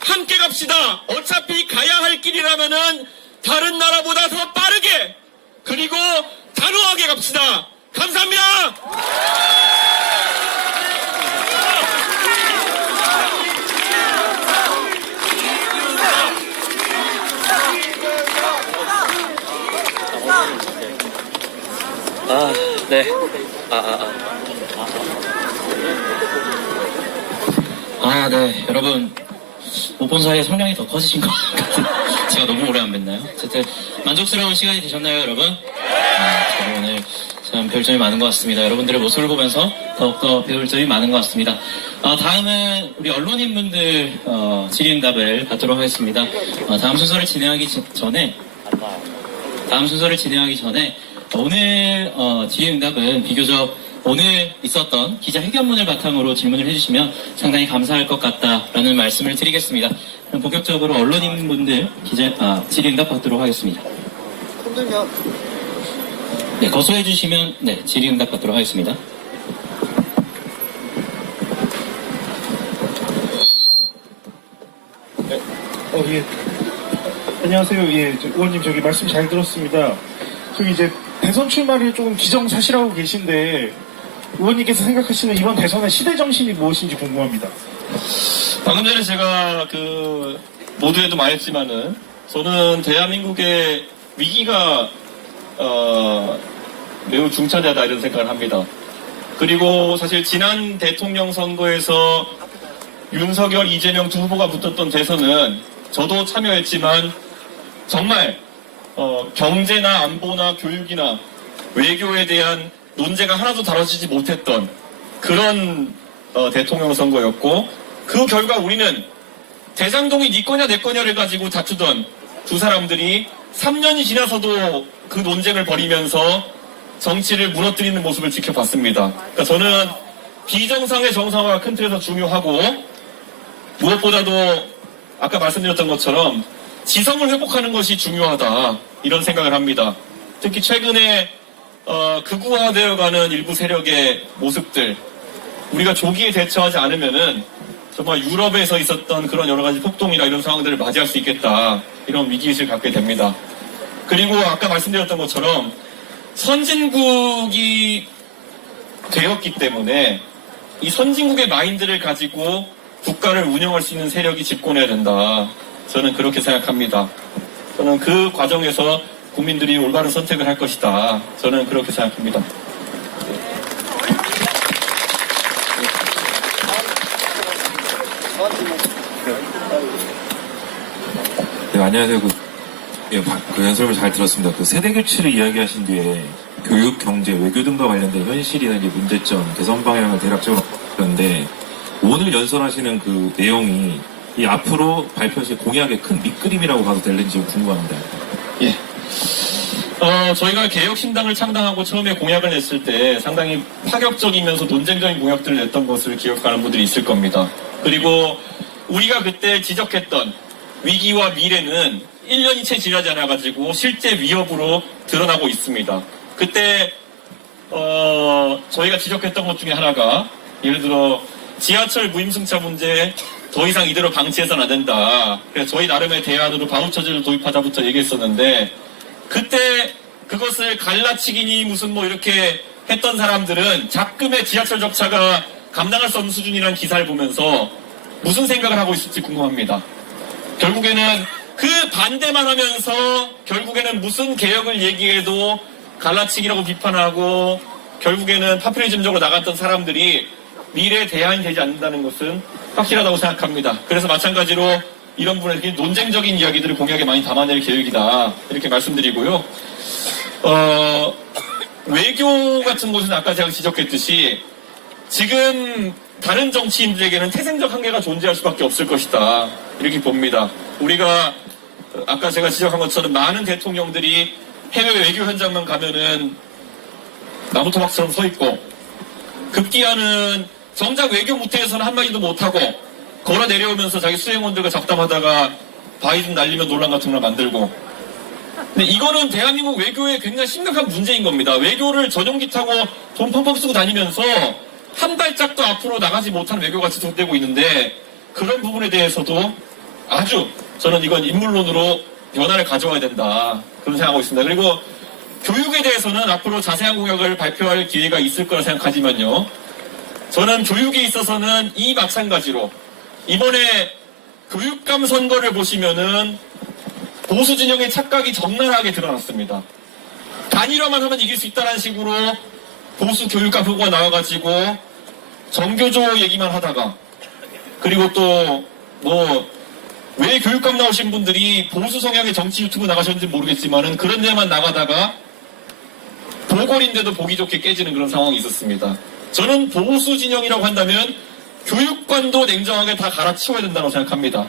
함께 갑시다. 어차피 가야 할 길이라면은 다른 나라보다 더 빠르게 그리고 단호하게 갑시다. 감사합니다. 네. 네. 여러분, 못 본 사이에 성량이 더 커지신 것 같아요. 제가 너무 오래 안 뵀나요? 어쨌든, 만족스러운 시간이 되셨나요, 여러분? 저도 오늘 참 배울 점이 많은 것 같습니다. 여러분들의 모습을 보면서 더욱더 배울 점이 많은 것 같습니다. 다음은 우리 언론인분들, 질의응답을 받도록 하겠습니다. 다음 순서를 진행하기 전에, 오늘 질의응답은 비교적 오늘 있었던 기자회견문을 바탕으로 질문을 해주시면 상당히 감사할 것 같다라는 말씀을 드리겠습니다. 그럼 본격적으로 언론인분들 질의응답 받도록 하겠습니다. 흔들면 네, 거소해주시면 질의응답 받도록 하겠습니다. 예. 안녕하세요. 예, 의원님 저기 말씀 잘 들었습니다. 저기 이제 대선 출마를 조금 기정사실하고 계신데 의원님께서 생각하시는 이번 대선의 시대 정신이 무엇인지 궁금합니다. 방금 전에 제가 모두에도 말했지만은 저는 대한민국의 위기가 매우 중차대하다 이런 생각을 합니다. 그리고 사실 지난 대통령 선거에서 윤석열, 이재명 두 후보가 붙었던 대선은 저도 참여했지만 정말 경제나 안보나 교육이나 외교에 대한 논제가 하나도 다뤄지지 못했던 그런 대통령 선거였고 그 결과 우리는 대장동이 네 거냐 내 거냐를 가지고 다투던 두 사람들이 3년이 지나서도 그 논쟁을 벌이면서 정치를 무너뜨리는 모습을 지켜봤습니다. 그러니까 저는 비정상의 정상화가 큰 틀에서 중요하고 무엇보다도 아까 말씀드렸던 것처럼 지성을 회복하는 것이 중요하다 이런 생각을 합니다. 특히 최근에 극우화되어가는 일부 세력의 모습들 우리가 조기에 대처하지 않으면은 정말 유럽에서 있었던 그런 여러 가지 폭동이나 이런 상황들을 맞이할 수 있겠다 이런 위기의식을 갖게 됩니다. 그리고 아까 말씀드렸던 것처럼 선진국이 되었기 때문에 이 선진국의 마인드를 가지고 국가를 운영할 수 있는 세력이 집권해야 된다. 저는 그렇게 생각합니다. 저는 그 과정에서 국민들이 올바른 선택을 할 것이다. 저는 그렇게 생각합니다. 네, 안녕하세요. 그 연설을 잘 들었습니다. 그 세대 교체를 이야기하신 뒤에 교육, 경제, 외교 등과 관련된 현실이나 이제 문제점, 개선 방향을 대략적으로 그런데 오늘 연설하시는 그 내용이 이 앞으로 발표하실 공약의 큰 밑그림이라고 봐도 될는지 궁금합니다. 예. 저희가 개혁신당을 창당하고 처음에 공약을 냈을 때 상당히 파격적이면서 논쟁적인 공약들을 냈던 것을 기억하는 분들이 있을 겁니다. 그리고 우리가 그때 지적했던 위기와 미래는 1년이 채 지나지 않아가지고 실제 위협으로 드러나고 있습니다. 그때 저희가 지적했던 것 중에 하나가 예를 들어 지하철 무임승차 문제 더 이상 이대로 방치해서는 안 된다. 그래서 저희 나름의 대안으로 바우처제를 도입하자부터 얘기했었는데 그때 그것을 갈라치기니 무슨 뭐 이렇게 했던 사람들은 작금의 지하철 적차가 감당할 수 없는 수준이라는 기사를 보면서 무슨 생각을 하고 있을지 궁금합니다. 결국에는 그 반대만 하면서 결국에는 무슨 개혁을 얘기해도 갈라치기라고 비판하고 결국에는 파퓰리즘적으로 나갔던 사람들이 미래에 대안이 되지 않는다는 것은 확실하다고 생각합니다. 그래서 마찬가지로 이런 부분에 논쟁적인 이야기들을 공약에 많이 담아낼 계획이다. 이렇게 말씀드리고요. 외교 같은 곳은 아까 제가 지적했듯이 지금 다른 정치인들에게는 태생적 한계가 존재할 수밖에 없을 것이다. 이렇게 봅니다. 우리가 아까 제가 지적한 것처럼 많은 대통령들이 해외 외교 현장만 가면은 나무토막처럼 서 있고 급기야는 정작 외교 무태에서는 한마디도 못하고 걸어 내려오면서 자기 수행원들과 잡담하다가 바이든 날리면 논란 같은 걸 만들고 근데 이거는 대한민국 외교에 굉장히 심각한 문제인 겁니다. 외교를 전용기 타고 돈 펑펑 쓰고 다니면서 한 발짝도 앞으로 나가지 못한 외교가 지속되고 있는데 그런 부분에 대해서도 아주 저는 이건 인물론으로 변화를 가져와야 된다. 그런 생각하고 있습니다. 그리고 교육에 대해서는 앞으로 자세한 공약을 발표할 기회가 있을 거라 생각하지만요. 저는 교육에 있어서는 이 마찬가지로 이번에 교육감 선거를 보시면은 보수 진영의 착각이 적나라하게 드러났습니다. 단일화만 하면 이길 수 있다는 식으로 보수 교육감 후보가 나와가지고 정교조 얘기만 하다가 그리고 또 뭐 왜 교육감 나오신 분들이 보수 성향의 정치 유튜브 나가셨는지 모르겠지만은 그런 데만 나가다가 보궐인데도 보기 좋게 깨지는 그런 상황이 있었습니다. 저는 보수 진영이라고 한다면 교육관도 냉정하게 다 갈아치워야 된다고 생각합니다.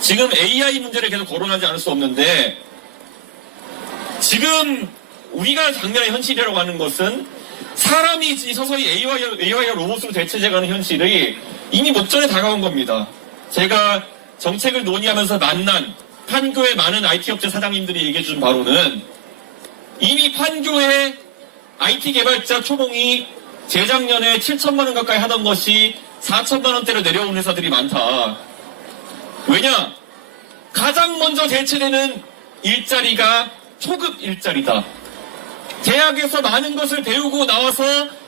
지금 AI 문제를 계속 거론하지 않을 수 없는데 지금 우리가 당면의 현실이라고 하는 것은 사람이 서서히 AI와 로봇으로 대체돼가는 현실이 이미 목전에 다가온 겁니다. 제가 정책을 논의하면서 만난 판교의 많은 IT업체 사장님들이 얘기해준 바로는 이미 판교의 IT 개발자 초봉이 재작년에 7천만 원 가까이 하던 것이 4천만 원대로 내려온 회사들이 많다. 왜냐? 가장 먼저 대체되는 일자리가 초급 일자리다. 대학에서 많은 것을 배우고 나와서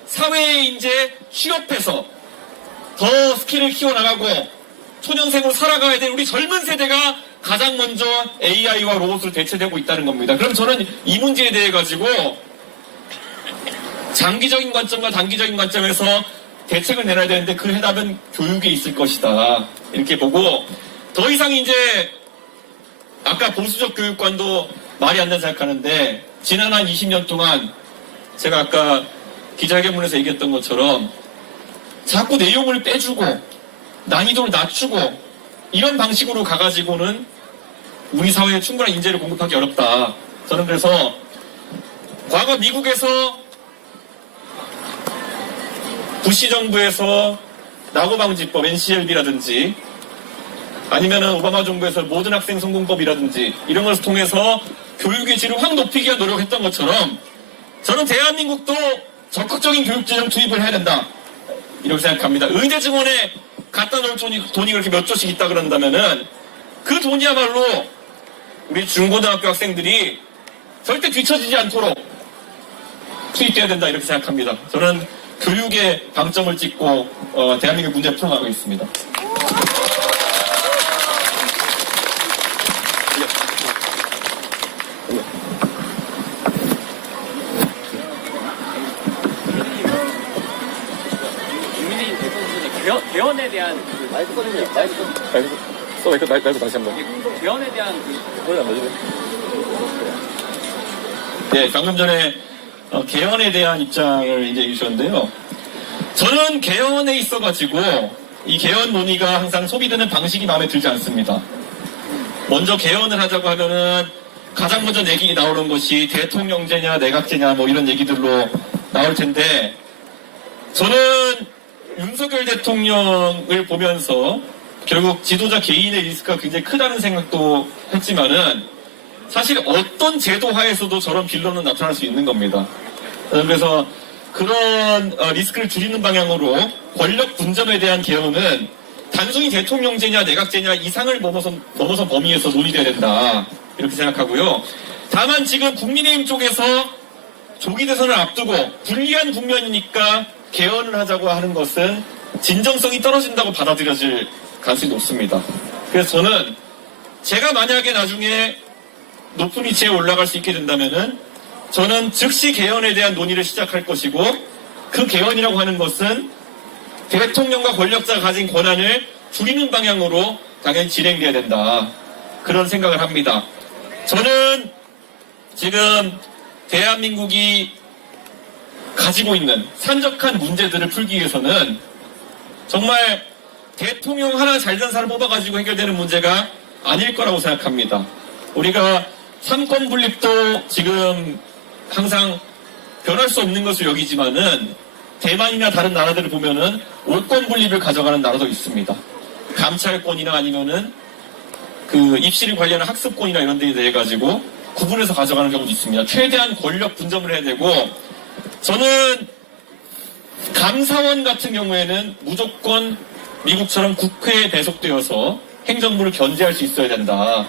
사회에 이제 취업해서 더 스킬을 키워나가고 초년생으로 살아가야 될 우리 젊은 세대가 가장 먼저 AI와 로봇으로 대체되고 있다는 겁니다. 그럼 저는 이 문제에 대해 가지고 장기적인 관점과 단기적인 관점에서 대책을 내놔야 되는데 그 해답은 교육에 있을 것이다. 이렇게 보고 더 이상 이제 아까 보수적 교육관도 말이 안 된다 생각하는데 지난 한 20년 동안 제가 아까 기자회견문에서 얘기했던 것처럼 자꾸 내용을 빼주고 난이도를 낮추고 이런 방식으로 가가지고는 우리 사회에 충분한 인재를 공급하기 어렵다. 저는 그래서 과거 미국에서 부시 정부에서 낙오방지법 NCLB라든지 아니면은 오바마 정부에서 모든 학생 성공법이라든지 이런 것을 통해서 교육의 질을 확 높이기 위한 노력했던 것처럼 저는 대한민국도 적극적인 교육재정 투입을 해야 된다. 이렇게 생각합니다. 의대 증원에 갖다 놓을 돈이 그렇게 몇 조씩 있다 그런다면은 그 돈이야말로 우리 중고등학교 학생들이 절대 뒤처지지 않도록 투입돼야 된다 이렇게 생각합니다. 저는 교육에 방점을 찍고 대한민국 문제를 풀어나가고 있습니다. 개헌에 대한 마이크 꺼내세요. 마이크 꺼내세요. 말고 다시 한번. 개헌에 대한 소리 안 나죠? 네, 방금 전에 개헌에 대한 입장을 이제 해주셨는데요. 저는 개헌에 있어가지고 이 개헌 논의가 항상 소비되는 방식이 마음에 들지 않습니다. 먼저 개헌을 하자고 하면은 가장 먼저 얘기 나오는 것이 대통령제냐 내각제냐 뭐 이런 얘기들로 나올 텐데 저는 윤석열 대통령을 보면서 결국 지도자 개인의 리스크가 굉장히 크다는 생각도 했지만은 사실 어떤 제도 하에서도 저런 빌런은 나타날 수 있는 겁니다. 그래서 그런 리스크를 줄이는 방향으로 권력 분점에 대한 개헌은 단순히 대통령제냐 내각제냐 이상을 넘어선 범위에서 논의돼야 된다. 이렇게 생각하고요. 다만 지금 국민의힘 쪽에서 조기 대선을 앞두고 불리한 국면이니까 개헌을 하자고 하는 것은 진정성이 떨어진다고 받아들여질 가능성이 높습니다. 그래서 저는 제가 만약에 나중에 높은 위치에 올라갈 수 있게 된다면은 저는 즉시 개헌에 대한 논의를 시작할 것이고 그 개헌이라고 하는 것은 대통령과 권력자가 가진 권한을 줄이는 방향으로 당연히 진행돼야 된다. 그런 생각을 합니다. 저는 지금 대한민국이 가지고 있는 산적한 문제들을 풀기 위해서는 정말 대통령 하나 잘된 사람 뽑아가지고 해결되는 문제가 아닐 거라고 생각합니다. 우리가 삼권 분립도 지금 항상 변할 수 없는 것을 여기지만은 대만이나 다른 나라들을 보면은 5권 분립을 가져가는 나라도 있습니다. 감찰권이나 아니면은 그 입시를 관련한 학습권이나 이런 데에 대해 가지고 구분해서 가져가는 경우도 있습니다. 최대한 권력 분점을 해야 되고 저는 감사원 같은 경우에는 무조건 미국처럼 국회에 배속되어서 행정부를 견제할 수 있어야 된다.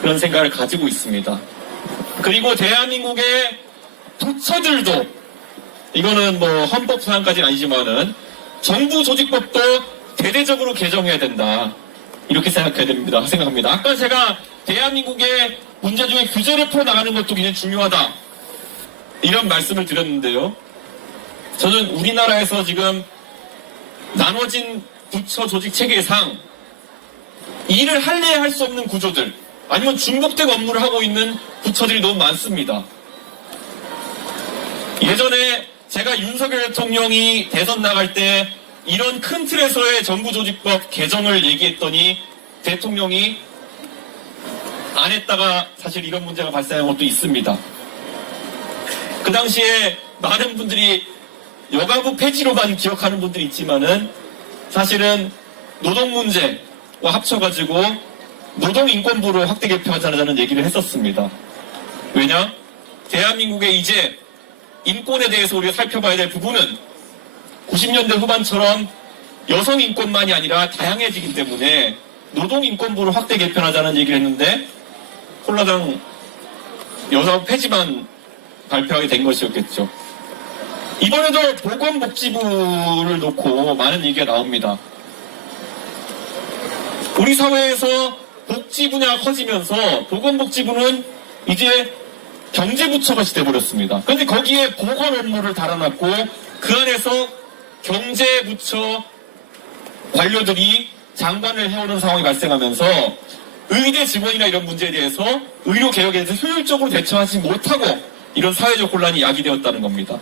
그런 생각을 가지고 있습니다. 그리고 대한민국의 부처들도 이거는 뭐 헌법 사항까지는 아니지만은 정부 조직법도 대대적으로 개정해야 된다. 이렇게 생각합니다. 아까 제가 대한민국의 문제 중에 규제를 풀어나가는 것도 굉장히 중요하다. 이런 말씀을 드렸는데요. 저는 우리나라에서 지금 나눠진 부처 조직 체계상 일을 할래야 할 수 없는 구조들 아니면 중복된 업무를 하고 있는 부처들이 너무 많습니다. 예전에 제가 윤석열 대통령이 대선 나갈 때 이런 큰 틀에서의 정부조직법 개정을 얘기했더니 대통령이 안 했다가 사실 이런 문제가 발생한 것도 있습니다. 그 당시에 많은 분들이 여가부 폐지로만 기억하는 분들이 있지만은 사실은 노동 문제와 합쳐가지고 노동인권부로 확대 개편하자는 얘기를 했었습니다. 왜냐? 대한민국에 이제 인권에 대해서 우리가 살펴봐야 될 부분은 90년대 후반처럼 여성 인권만이 아니라 다양해지기 때문에 노동인권부를 확대 개편하자는 얘기를 했는데 홀라당 여성 폐지만 발표하게 된 것이었겠죠. 이번에도 보건복지부를 놓고 많은 얘기가 나옵니다. 우리 사회에서 복지 분야가 커지면서 보건복지부는 이제 경제부처같이 돼버렸습니다. 그런데 거기에 보건 업무를 달아놨고 그 안에서 경제부처 관료들이 장관을 해오는 상황이 발생하면서 의대 직원이나 이런 문제에 대해서 의료개혁에 대해서 효율적으로 대처하지 못하고 이런 사회적 혼란이 야기되었다는 겁니다.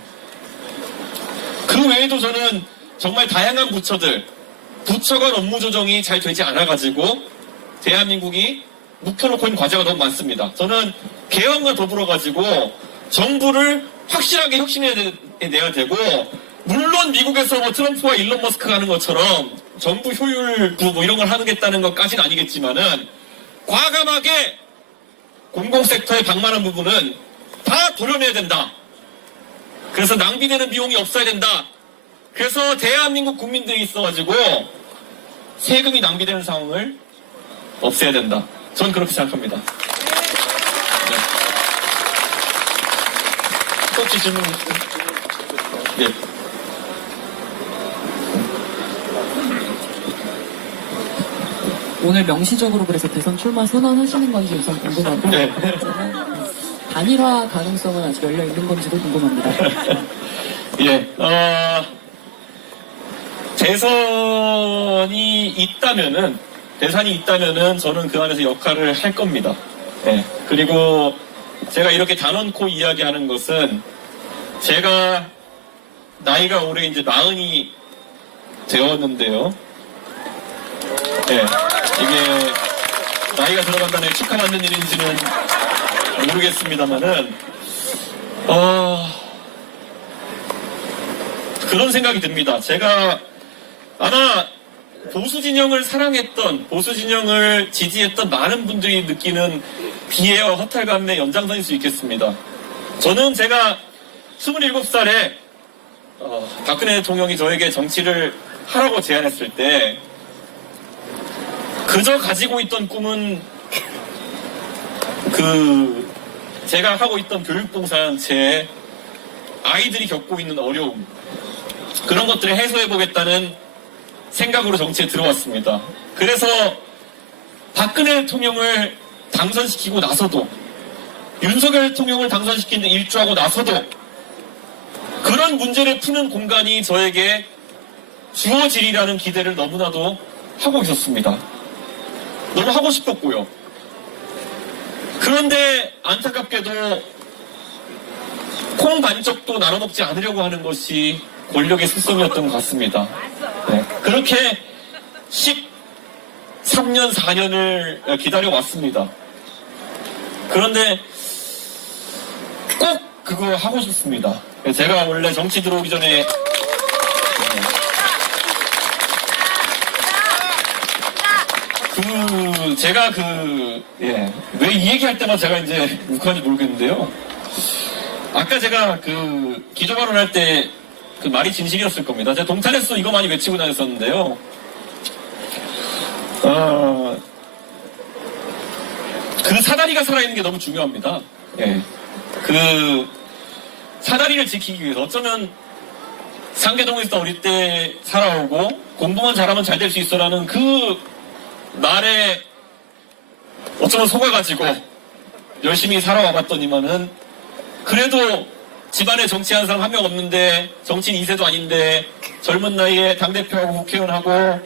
그 외에도 저는 정말 다양한 부처들, 부처 간 업무 조정이 잘 되지 않아가지고 대한민국이 묵혀놓고 있는 과제가 너무 많습니다. 저는 개헌과 더불어가지고 정부를 확실하게 혁신해내야 되고 물론 미국에서 뭐 트럼프와 일론 머스크가 하는 것처럼 정부 효율부 뭐 이런 걸 하겠다는 것까지는 아니겠지만은 과감하게 공공섹터에 방만한 부분은 다 도려내야 된다. 그래서 낭비되는 비용이 없어야 된다. 그래서 대한민국 국민들이 있어가지고 세금이 낭비되는 상황을 없애야 된다. 전 그렇게 생각합니다. 네. 또 혹시 질문? 네. 오늘 명시적으로 그래서 대선 출마 선언하시는 건지 우선 궁금하고 네. 단일화 가능성은 아직 열려 있는 건지도 궁금합니다. 예, 대선이 있다면은 저는 그 안에서 역할을 할 겁니다. 예, 그리고 제가 이렇게 단언코 이야기하는 것은 제가 나이가 올해 이제 40이 되었는데요. 예, 이게 나이가 들어간다는 축하받는 일인지는 모르겠습니다만은 그런 생각이 듭니다. 제가 아마 보수 진영을 사랑했던, 보수 진영을 지지했던 많은 분들이 느끼는 비애와 허탈감의 연장선일 수 있겠습니다. 저는 제가 27살에 박근혜 대통령이 저에게 정치를 하라고 제안했을 때 그저 가지고 있던 꿈은 제가 하고 있던 교육봉사단체에 아이들이 겪고 있는 어려움, 그런 것들을 해소해보겠다는 생각으로 정치에 들어왔습니다. 그래서 박근혜 대통령을 당선시키고 나서도, 윤석열 대통령을 당선시킨 데 일조하고 나서도 그런 문제를 푸는 공간이 저에게 주어지리라는 기대를 너무나도 하고 있었습니다. 너무 하고 싶었고요. 그런데 안타깝게도 콩 반쪽도 나눠먹지 않으려고 하는 것이 권력의 습성이었던 것 같습니다. 네. 그렇게 13년, 4년을 기다려왔습니다. 그런데 꼭 그거 하고 싶습니다. 제가 원래 정치 들어오기 전에 왜 이 얘기할 때만 제가 이제 욱하는지 모르겠는데요. 아까 제가 기조 발언할 때 그 말이 진실이었을 겁니다. 제가 동탄에서 이거 많이 외치고 다녔었는데요. 그 사다리가 살아있는 게 너무 중요합니다. 예. 그 사다리를 지키기 위해서 어쩌면 상계동에서 어릴 때 살아오고 공부만 잘하면 잘 될 수 있어라는 그 말에 어쩌면 속아가지고 열심히 살아와봤더니만은 그래도 집안에 정치하는 사람 한 명 없는데 정치인 2세도 아닌데 젊은 나이에 당대표하고 국회의원하고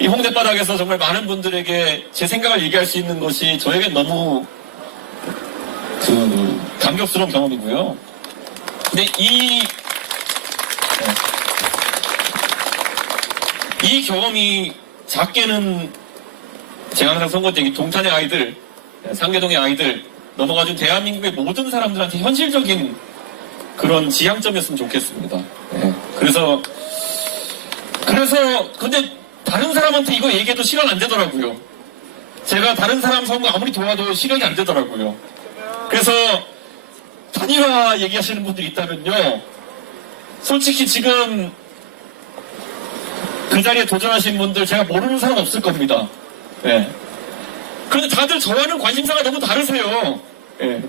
이 홍대바닥에서 정말 많은 분들에게 제 생각을 얘기할 수 있는 것이 저에겐 너무 감격스러운 경험이고요. 근데 이 경험이 작게는 제가 항상 선거 때 동탄의 아이들, 상계동의 아이들, 넘어가준 대한민국의 모든 사람들한테 현실적인 그런 지향점이었으면 좋겠습니다. 네. 그래서 근데 다른 사람한테 이거 얘기해도 실현 안 되더라고요. 제가 다른 사람 선거 아무리 도와도 실현이 안 되더라고요. 그래서 단일화 얘기하시는 분들이 있다면요, 솔직히 지금 그 자리에 도전하신 분들 제가 모르는 사람 없을 겁니다. 예. 그런데 다들 저와는 관심사가 너무 다르세요. 예.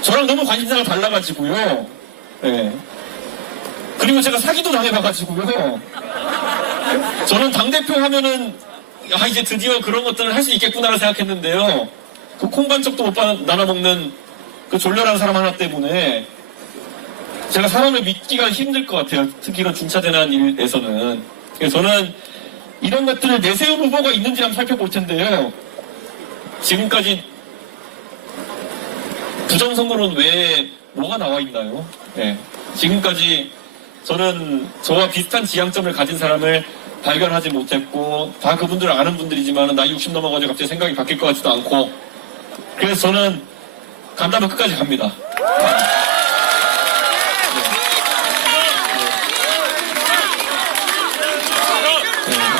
저랑 너무 관심사가 달라가지고요. 예. 그리고 제가 사기도 당해봐가지고요. 저는 당대표 하면은 이제 드디어 그런 것들을 할 수 있겠구나를 생각했는데요. 그 콩반쪽도 못 나눠먹는 그 졸렬한 사람 하나 때문에 제가 사람을 믿기가 힘들 것 같아요. 특히 이런 중차대난 일에서는. 그래서 저는 이런 것들을 내세운 후보가 있는지 한번 살펴볼 텐데요. 지금까지 부정선거는 왜 뭐가 나와 있나요? 네. 지금까지 저는 저와 비슷한 지향점을 가진 사람을 발견하지 못했고, 다 그분들 아는 분들이지만 나이 60 넘어가지고 갑자기 생각이 바뀔 것 같지도 않고, 그래서 저는 간다면 끝까지 갑니다.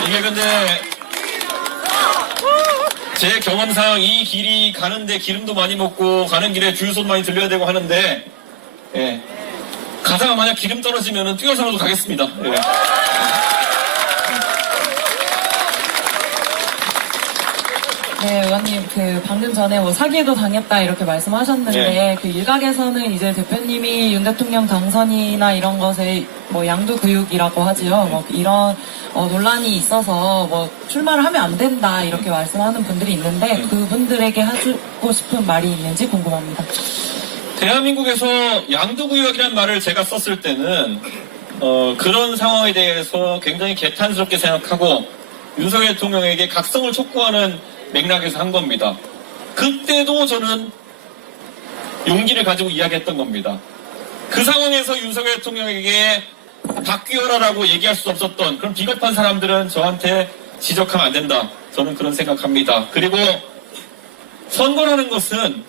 이게 근데 제 경험상 이 길이 가는데 기름도 많이 먹고 가는 길에 주유소 많이 들려야 되고 하는데, 예. 가다가 만약 기름 떨어지면은 뛰어서라도 가겠습니다. 예. 네, 의원님, 방금 전에 사기에도 당했다 이렇게 말씀하셨는데, 네. 일각에서는 이제 대표님이 윤 대통령 당선이나 이런 것에 양두구육이라고 하지요. 이런 논란이 있어서 출마를 하면 안 된다 이렇게 말씀하는 분들이 있는데, 그분들에게 해주고 싶은 말이 있는지 궁금합니다. 대한민국에서 양두구역이라는 말을 제가 썼을 때는 그런 상황에 대해서 굉장히 개탄스럽게 생각하고 윤석열 대통령에게 각성을 촉구하는 맥락에서 한 겁니다. 그때도 저는 용기를 가지고 이야기했던 겁니다. 그 상황에서 윤석열 대통령에게 바뀌어라라고 얘기할 수 없었던 그런 비겁한 사람들은 저한테 지적하면 안 된다. 저는 그런 생각합니다. 그리고 선거라는 것은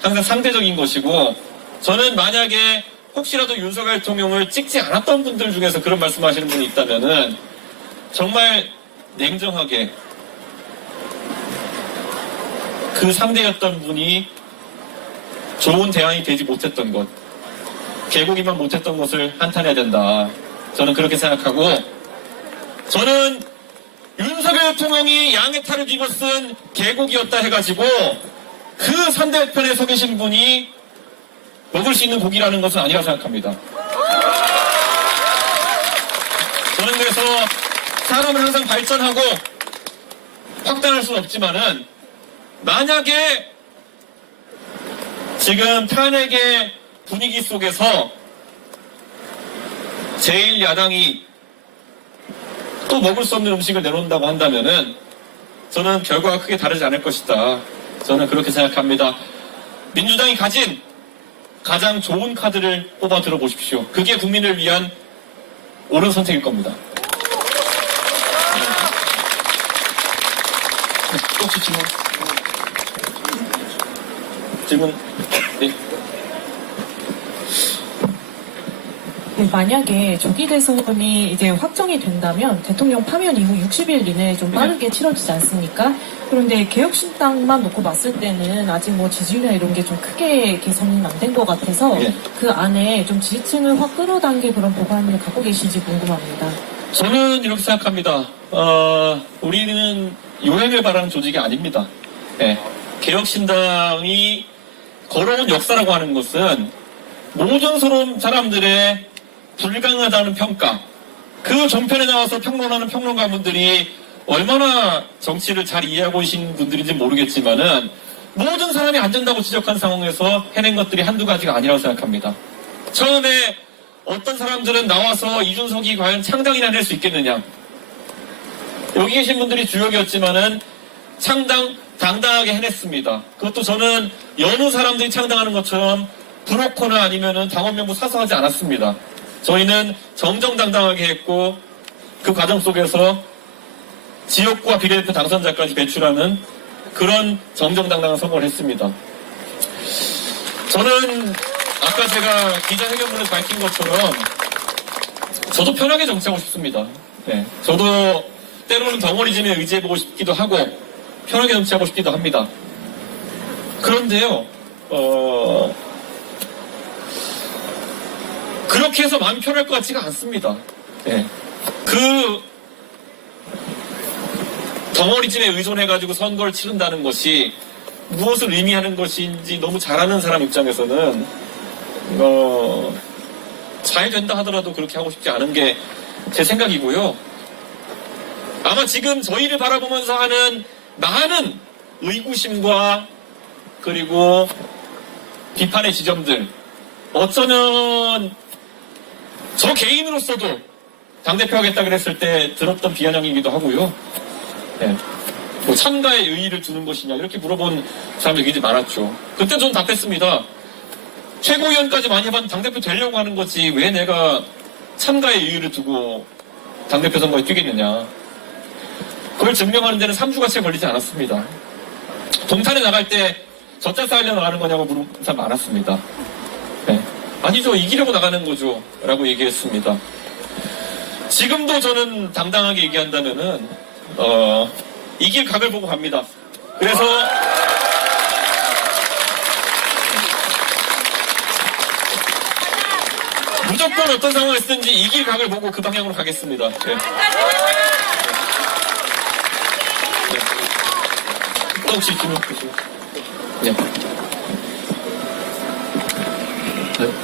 항상 상대적인 것이고, 저는 만약에 혹시라도 윤석열 대통령을 찍지 않았던 분들 중에서 그런 말씀하시는 분이 있다면은 정말 냉정하게 그 상대였던 분이 좋은 대안이 되지 못했던 것, 개고기만 못했던 것을 한탄해야 된다. 저는 그렇게 생각하고, 저는 윤석열 대통령이 양의 탈을 뒤집어 쓴 개고기였다 해가지고 그 상대편에 서 계신 분이 먹을 수 있는 고기라는 것은 아니라고 생각합니다. 저는 그래서 사람은 항상 발전하고 확단할 수는 없지만은, 만약에 지금 탄핵의 분위기 속에서 제1야당이 또 먹을 수 없는 음식을 내놓는다고 한다면은 저는 결과가 크게 다르지 않을 것이다. 저는 그렇게 생각합니다. 민주당이 가진 가장 좋은 카드를 뽑아 들어보십시오. 그게 국민을 위한 옳은 선택일 겁니다. 혹시 질문? 네. 네, 만약에 조기 대선이 이제 확정이 된다면 대통령 파면 이후 60일 이내에 좀 빠르게 치러지지 않습니까? 그런데 개혁신당만 놓고 봤을 때는 아직 뭐 지지율이나 이런 게 좀 크게 개선이 안 된 것 같아서 네. 그 안에 좀 지지층을 확 끌어당길 그런 보관을 갖고 계신지 궁금합니다. 저는 이렇게 생각합니다. 우리는 요행을 바라는 조직이 아닙니다. 네. 개혁신당이 걸어온 역사라고 하는 것은 모든 사람들의 불가능하다는 평가, 그 전편에 나와서 평론하는 평론가분들이 얼마나 정치를 잘 이해하고 계신 분들인지 모르겠지만은 모든 사람이 안 된다고 지적한 상황에서 해낸 것들이 한두 가지가 아니라고 생각합니다. 처음에 어떤 사람들은 나와서 이준석이 과연 창당이나 낼 수 있겠느냐, 여기 계신 분들이 주역이었지만은 창당 당당하게 해냈습니다. 그것도 저는 여느 사람들이 창당하는 것처럼 브로커나 아니면은 당원 명부 사서 하지 않았습니다. 저희는 정정당당하게 했고 그 과정 속에서 지역구와 비례대표 당선자까지 배출하는 그런 정정당당한 선거를 했습니다. 저는 아까 제가 기자회견문에서 밝힌 것처럼 저도 편하게 정치하고 싶습니다. 네. 저도 때로는 덩어리즘에 의지해보고 싶기도 하고 편하게 정치하고 싶기도 합니다. 그런데요, 그렇게 해서 마음 편할 것 같지가 않습니다. 네. 그 덩어리즘에 의존해가지고 선거를 치른다는 것이 무엇을 의미하는 것인지 너무 잘 아는 사람 입장에서는 잘 된다 하더라도 그렇게 하고 싶지 않은 게 제 생각이고요. 아마 지금 저희를 바라보면서 하는 많은 의구심과 그리고 비판의 지점들, 어쩌면 저 개인으로서도 당대표 하겠다 그랬을 때 들었던 비아냥이기도 하고요. 네. 뭐 참가의 의의를 두는 것이냐 이렇게 물어본 사람들이 굉장히 많았죠. 그때 저는 답했습니다. 최고위원까지 많이 해봤는데 당대표 되려고 하는 거지 왜 내가 참가의 의의를 두고 당대표 선거에 뛰겠느냐. 그걸 증명하는 데는 3주가 채 걸리지 않았습니다. 동탄에 나갈 때 젖자 쌓으려 나가는 거냐고 물은 사람 많았습니다. 네. 아니죠, 이기려고 나가는 거죠 라고 얘기했습니다. 지금도 저는 당당하게 얘기한다면은 이길 각을 보고 갑니다. 그래서 무조건 어떤 상황을 쓰든지 이길 각을 보고 그 방향으로 가겠습니다. 네. 네. 또 혹시 질문 주시죠? 네.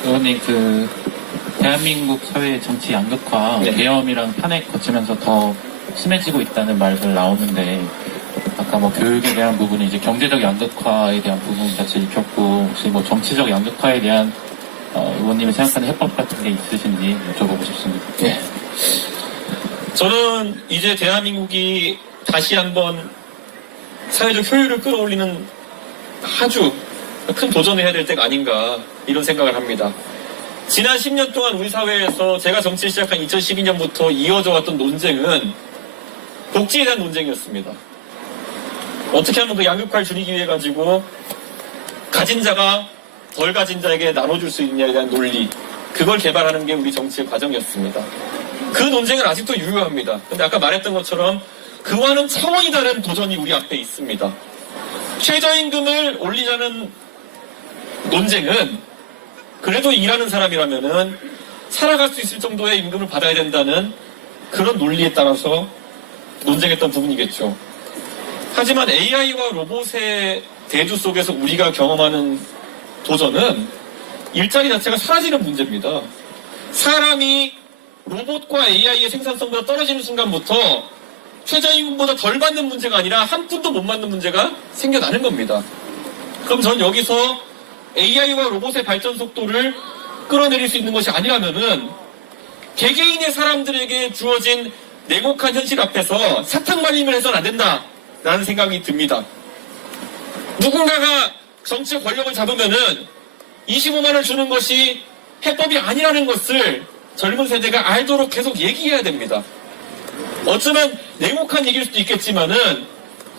의원님, 대한민국 사회의 정치 양극화, 네. 계엄이랑 탄핵 거치면서 더 심해지고 있다는 말들 나오는데, 아까 뭐 교육에 대한 부분이 이제 경제적 양극화에 대한 부분 같이 읽혔고, 혹시 뭐 정치적 양극화에 대한 의원님이 생각하는 해법 같은 게 있으신지 여쭤보고 싶습니다. 네. 저는 이제 대한민국이 다시 한번 사회적 효율을 끌어올리는 아주 큰 도전을 해야 될 때가 아닌가 이런 생각을 합니다. 지난 10년 동안 우리 사회에서 제가 정치를 시작한 2012년부터 이어져 왔던 논쟁은 복지에 대한 논쟁이었습니다. 어떻게 하면 그 양극화를 줄이기 위해 가지고 가진 자가 덜 가진 자에게 나눠줄 수 있느냐에 대한 논리, 그걸 개발하는 게 우리 정치의 과정이었습니다. 그 논쟁은 아직도 유효합니다. 근데 아까 말했던 것처럼 그와는 차원이 다른 도전이 우리 앞에 있습니다. 최저임금을 올리자는 논쟁은 그래도 일하는 사람이라면은 살아갈 수 있을 정도의 임금을 받아야 된다는 그런 논리에 따라서 논쟁했던 부분이겠죠. 하지만 AI와 로봇의 대주 속에서 우리가 경험하는 도전은 일자리 자체가 사라지는 문제입니다. 사람이 로봇과 AI의 생산성보다 떨어지는 순간부터 최저임금보다 덜 받는 문제가 아니라 한 푼도 못 받는 문제가 생겨나는 겁니다. 그럼 저는 여기서 AI와 로봇의 발전 속도를 끌어내릴 수 있는 것이 아니라면은 개개인의 사람들에게 주어진 냉혹한 현실 앞에서 사탕 발림을 해서는 안 된다라는 생각이 듭니다. 누군가가 정치 권력을 잡으면은 25만 원을 주는 것이 해법이 아니라는 것을 젊은 세대가 알도록 계속 얘기해야 됩니다. 어쩌면 냉혹한 얘기일 수도 있겠지만은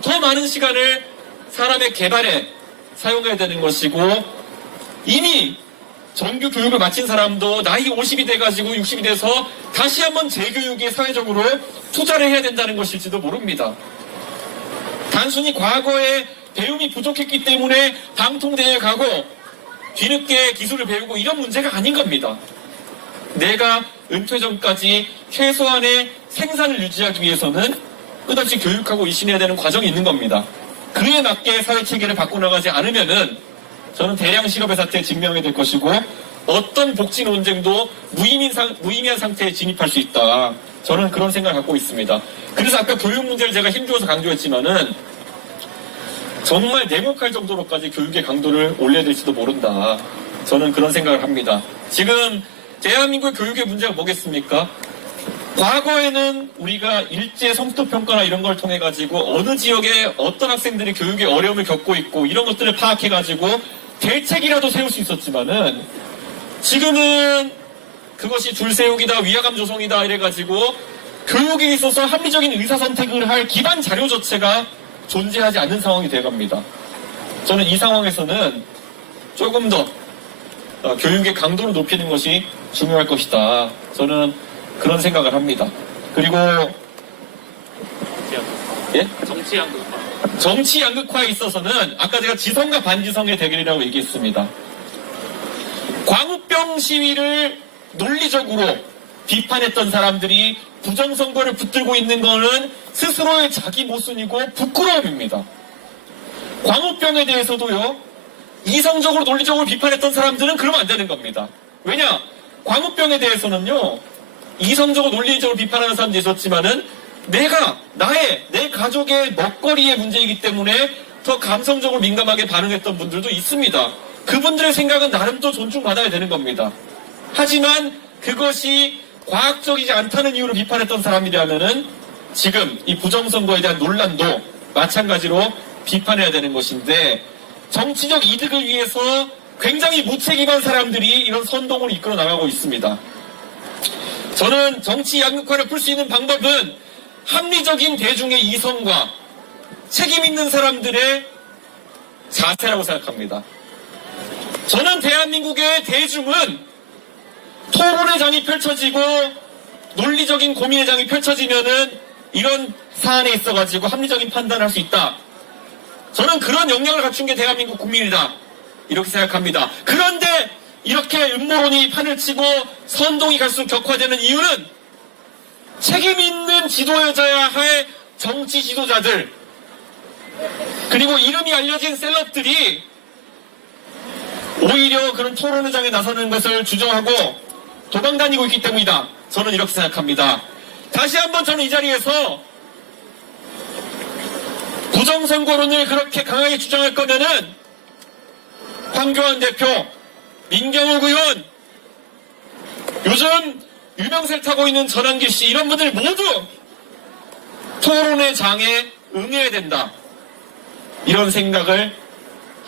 더 많은 시간을 사람의 개발에 사용해야 되는 것이고, 이미 정규 교육을 마친 사람도 나이 50이 돼가지고 60이 돼서 다시 한번 재교육에 사회적으로 투자를 해야 된다는 것일지도 모릅니다. 단순히 과거에 배움이 부족했기 때문에 방통대에 가고 뒤늦게 기술을 배우고 이런 문제가 아닌 겁니다. 내가 은퇴 전까지 최소한의 생산을 유지하기 위해서는 끝없이 교육하고 일신해야 되는 과정이 있는 겁니다. 그에 맞게 사회체계를 바꿔나가지 않으면은 저는 대량 실업의 사태에 직면하게 될 것이고, 어떤 복지 논쟁도 무의미한 상태에 진입할 수 있다. 저는 그런 생각을 갖고 있습니다. 그래서 아까 교육 문제를 제가 힘주어서 강조했지만은 정말 냉혹할 정도로까지 교육의 강도를 올려야 될지도 모른다. 저는 그런 생각을 합니다. 지금 대한민국의 교육의 문제가 뭐겠습니까? 과거에는 우리가 일제 성적평가나 이런 걸 통해 가지고 어느 지역에 어떤 학생들이 교육의 어려움을 겪고 있고 이런 것들을 파악해 가지고 대책이라도 세울 수 있었지만은 지금은 그것이 줄세우기다, 위화감 조성이다 이래 가지고 교육에 있어서 합리적인 의사선택을 할 기반 자료 자체가 존재하지 않는 상황이 돼갑니다. 저는 이 상황에서는 조금 더 교육의 강도를 높이는 것이 중요할 것이다. 저는 그런 생각을 합니다. 그리고 예? 정치 양극화에 있어서는 아까 제가 지성과 반지성의 대결이라고 얘기했습니다. 광우병 시위를 논리적으로 비판했던 사람들이 부정선거를 붙들고 있는 거는 스스로의 자기 모순이고 부끄러움입니다. 광우병에 대해서도요, 이성적으로 논리적으로 비판했던 사람들은 그러면 안 되는 겁니다. 왜냐? 광우병에 대해서는요, 이성적으로 논리적으로 비판하는 사람도 있었지만은 내 가족의 먹거리의 문제이기 때문에 더 감성적으로 민감하게 반응했던 분들도 있습니다. 그분들의 생각은 나름 또 존중받아야 되는 겁니다. 하지만 그것이 과학적이지 않다는 이유로 비판했던 사람이라면은 지금 이 부정선거에 대한 논란도 마찬가지로 비판해야 되는 것인데, 정치적 이득을 위해서 굉장히 무책임한 사람들이 이런 선동을 이끌어 나가고 있습니다. 저는 정치 양극화를 풀 수 있는 방법은 합리적인 대중의 이성과 책임 있는 사람들의 자세라고 생각합니다. 저는 대한민국의 대중은 토론의 장이 펼쳐지고 논리적인 고민의 장이 펼쳐지면은 이런 사안에 있어가지고 합리적인 판단을 할 수 있다. 저는 그런 역량을 갖춘 게 대한민국 국민이다. 이렇게 생각합니다. 그런데 이렇게 음모론이 판을 치고 선동이 갈수록 격화되는 이유는 책임 있는 지도자야 할 정치 지도자들, 그리고 이름이 알려진 셀럽들이 오히려 그런 토론회장에 나서는 것을 주저하고 도망다니고 있기 때문이다. 저는 이렇게 생각합니다. 다시 한번 저는 이 자리에서 부정선거론을 그렇게 강하게 주장할 거면은 황교안 대표, 민경욱 의원, 요즘 유명세를 타고 있는 전환기 씨, 이런 분들 모두 토론의 장에 응해야 된다. 이런 생각을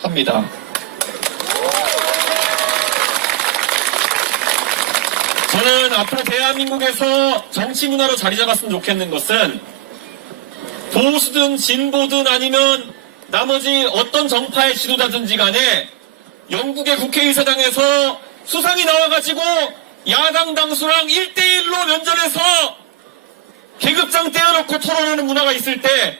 합니다. 저는 앞으로 대한민국에서 정치 문화로 자리 잡았으면 좋겠는 것은 보수든 진보든 아니면 나머지 어떤 정파의 지도자든지 간에 영국의 국회의사당에서 수상이 나와가지고 야당 당수랑 1대1로 면전에서 계급장 떼어놓고 토론하는 문화가 있을 때,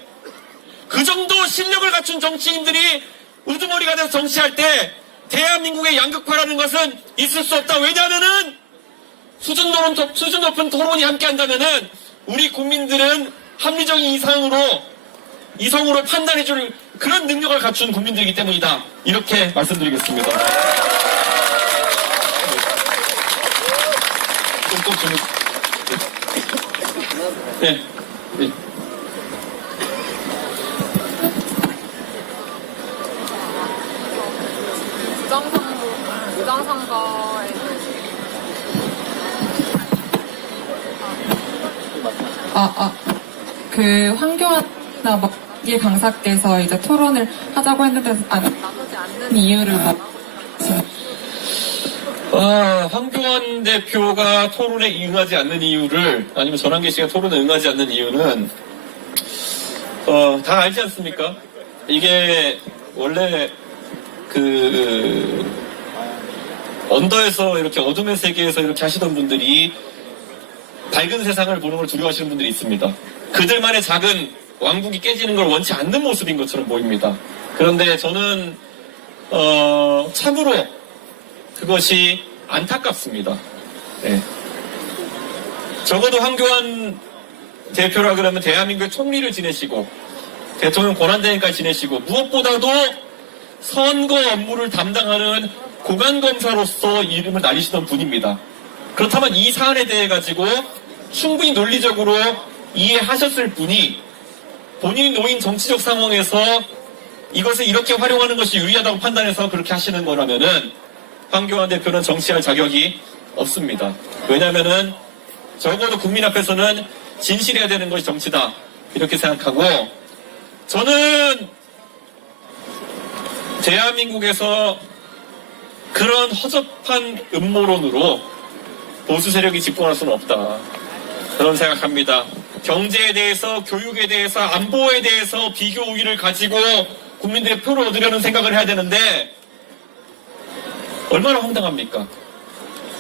그 정도 실력을 갖춘 정치인들이 우두머리가 돼서 정치할 때 대한민국의 양극화라는 것은 있을 수 없다. 왜냐하면은 수준 높은 토론이 함께 한다면은 우리 국민들은 합리적인 이성으로 판단해줄 그런 능력을 갖춘 국민들이기 때문이다. 이렇게 말씀드리겠습니다. 네. 네. 부정선거에 그 황교안 이 강사께서 이제 토론을 하자고 했는데 나서지 않는 이유를 황교안 대표가 토론에 응하지 않는 이유를, 아니면 전한계 씨가 토론에 응하지 않는 이유는, 다 알지 않습니까? 이게, 원래, 언더에서 이렇게 어둠의 세계에서 이렇게 하시던 분들이 밝은 세상을 보는 걸 두려워하시는 분들이 있습니다. 그들만의 작은 왕국이 깨지는 걸 원치 않는 모습인 것처럼 보입니다. 그런데 저는, 참으로 그것이 안타깝습니다. 네. 적어도 황교안 대표라 그러면 대한민국의 총리를 지내시고 대통령 권한대행까지 지내시고 무엇보다도 선거 업무를 담당하는 고관검사로서 이름을 날리시던 분입니다. 그렇다면 이 사안에 대해 가지고 충분히 논리적으로 이해하셨을 분이 본인이 놓인 정치적 상황에서 이것을 이렇게 활용하는 것이 유리하다고 판단해서 그렇게 하시는 거라면은 황교안 대표는 정치할 자격이 없습니다. 왜냐하면은 적어도 국민 앞에서는 진실해야 되는 것이 정치다 이렇게 생각하고, 저는 대한민국에서 그런 허접한 음모론으로 보수 세력이 집권할 수는 없다 그런 생각합니다. 경제에 대해서, 교육에 대해서, 안보에 대해서 비교 우위를 가지고 국민들의 표를 얻으려는 생각을 해야 되는데 얼마나 황당합니까?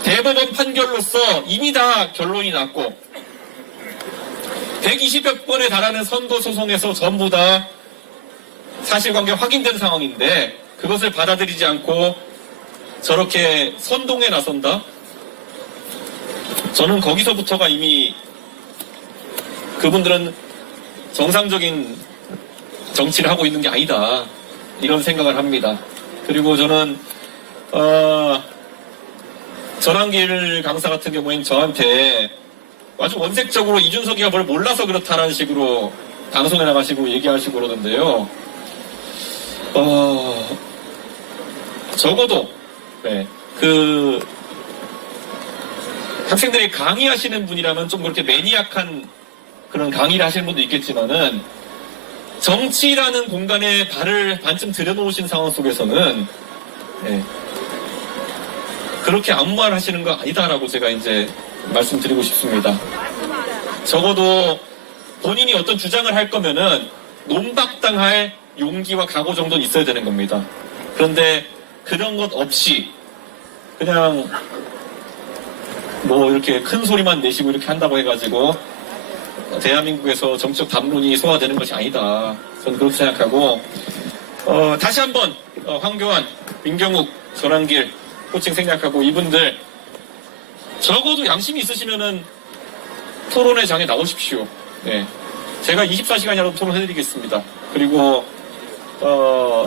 대법원 판결로서 이미 다 결론이 났고 120여 건에 달하는 선거소송에서 전부 다 사실관계 확인된 상황인데 그것을 받아들이지 않고 저렇게 선동에 나선다? 저는 거기서부터가 이미 그분들은 정상적인 정치를 하고 있는 게 아니다 이런 생각을 합니다. 그리고 저는 전한길 강사 같은 경우에는 저한테 아주 원색적으로 이준석이가 뭘 몰라서 그렇다라는 식으로 방송에 나가시고 얘기하시고 그러던데요. 적어도 네, 학생들이 강의하시는 분이라면 좀 그렇게 매니악한 그런 강의를 하시는 분도 있겠지만은 정치라는 공간에 발을 반쯤 들여놓으신 상황 속에서는 네, 그렇게 아무 말 하시는 거 아니다라고 제가 이제 말씀드리고 싶습니다. 적어도 본인이 어떤 주장을 할 거면은 논박당할 용기와 각오 정도는 있어야 되는 겁니다. 그런데 그런 것 없이 그냥 뭐 이렇게 큰 소리만 내시고 이렇게 한다고 해가지고 대한민국에서 정치적 담론이 소화되는 것이 아니다. 저는 그렇게 생각하고 다시 한번 황교안, 민경욱, 전한길 호칭 생략하고 이분들 적어도 양심이 있으시면은 토론회 장에 나오십시오. 네. 제가 24시간이라도 토론해드리겠습니다. 그리고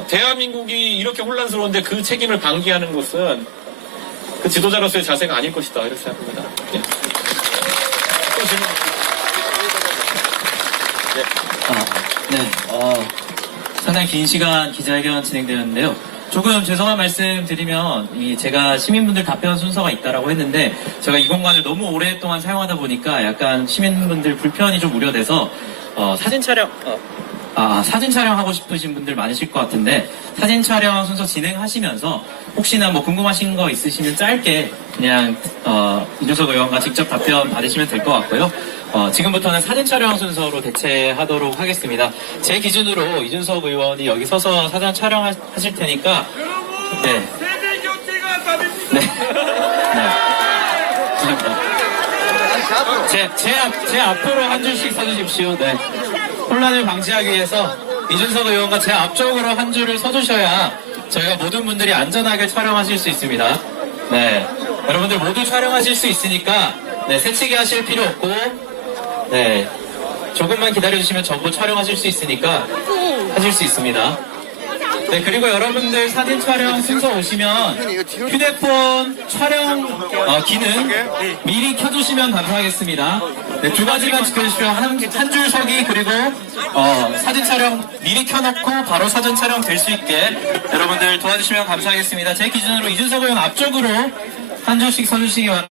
대한민국이 이렇게 혼란스러운데 그 책임을 방기하는 것은 그 지도자로서의 자세가 아닐 것이다 이렇게 생각합니다. 네. 또 질문. 상당히 긴 시간 기자회견 진행되었는데요. 조금 죄송한 말씀 드리면 제가 시민분들 답변 순서가 있다라고 했는데 제가 이 공간을 너무 오랫동안 사용하다 보니까 약간 시민분들 불편이 좀 우려돼서 사진 촬영하고 싶으신 분들 많으실 것 같은데 사진 촬영 순서 진행하시면서 혹시나 뭐 궁금하신 거 있으시면 짧게 그냥 이준석 의원과 직접 답변 받으시면 될 것 같고요. 지금부터는 사진 촬영 순서로 대체하도록 하겠습니다. 제 기준으로 이준석 의원이 여기 서서 사진 촬영하실 테니까 네. 네. 감사합니다. 제 앞으로 한 줄씩 서주십시오. 네. 혼란을 방지하기 위해서 이준석 의원과 제 앞쪽으로 한 줄을 서주셔야 저희가 모든 분들이 안전하게 촬영하실 수 있습니다. 네, 여러분들 모두 촬영하실 수 있으니까 네, 새치기 하실 필요 없고 네, 조금만 기다려주시면 전부 촬영하실 수 있으니까 하실 수 있습니다. 네, 그리고 여러분들 사진 촬영 순서 오시면 휴대폰 촬영 기능 미리 켜주시면 감사하겠습니다. 네, 두 가지만 지켜주시면 한 줄 서기 그리고 사진 촬영 미리 켜놓고 바로 사진 촬영 될 수 있게 여러분들 도와주시면 감사하겠습니다. 제 기준으로 이준석 의원 앞쪽으로 한 줄씩 서주시기 바랍니다.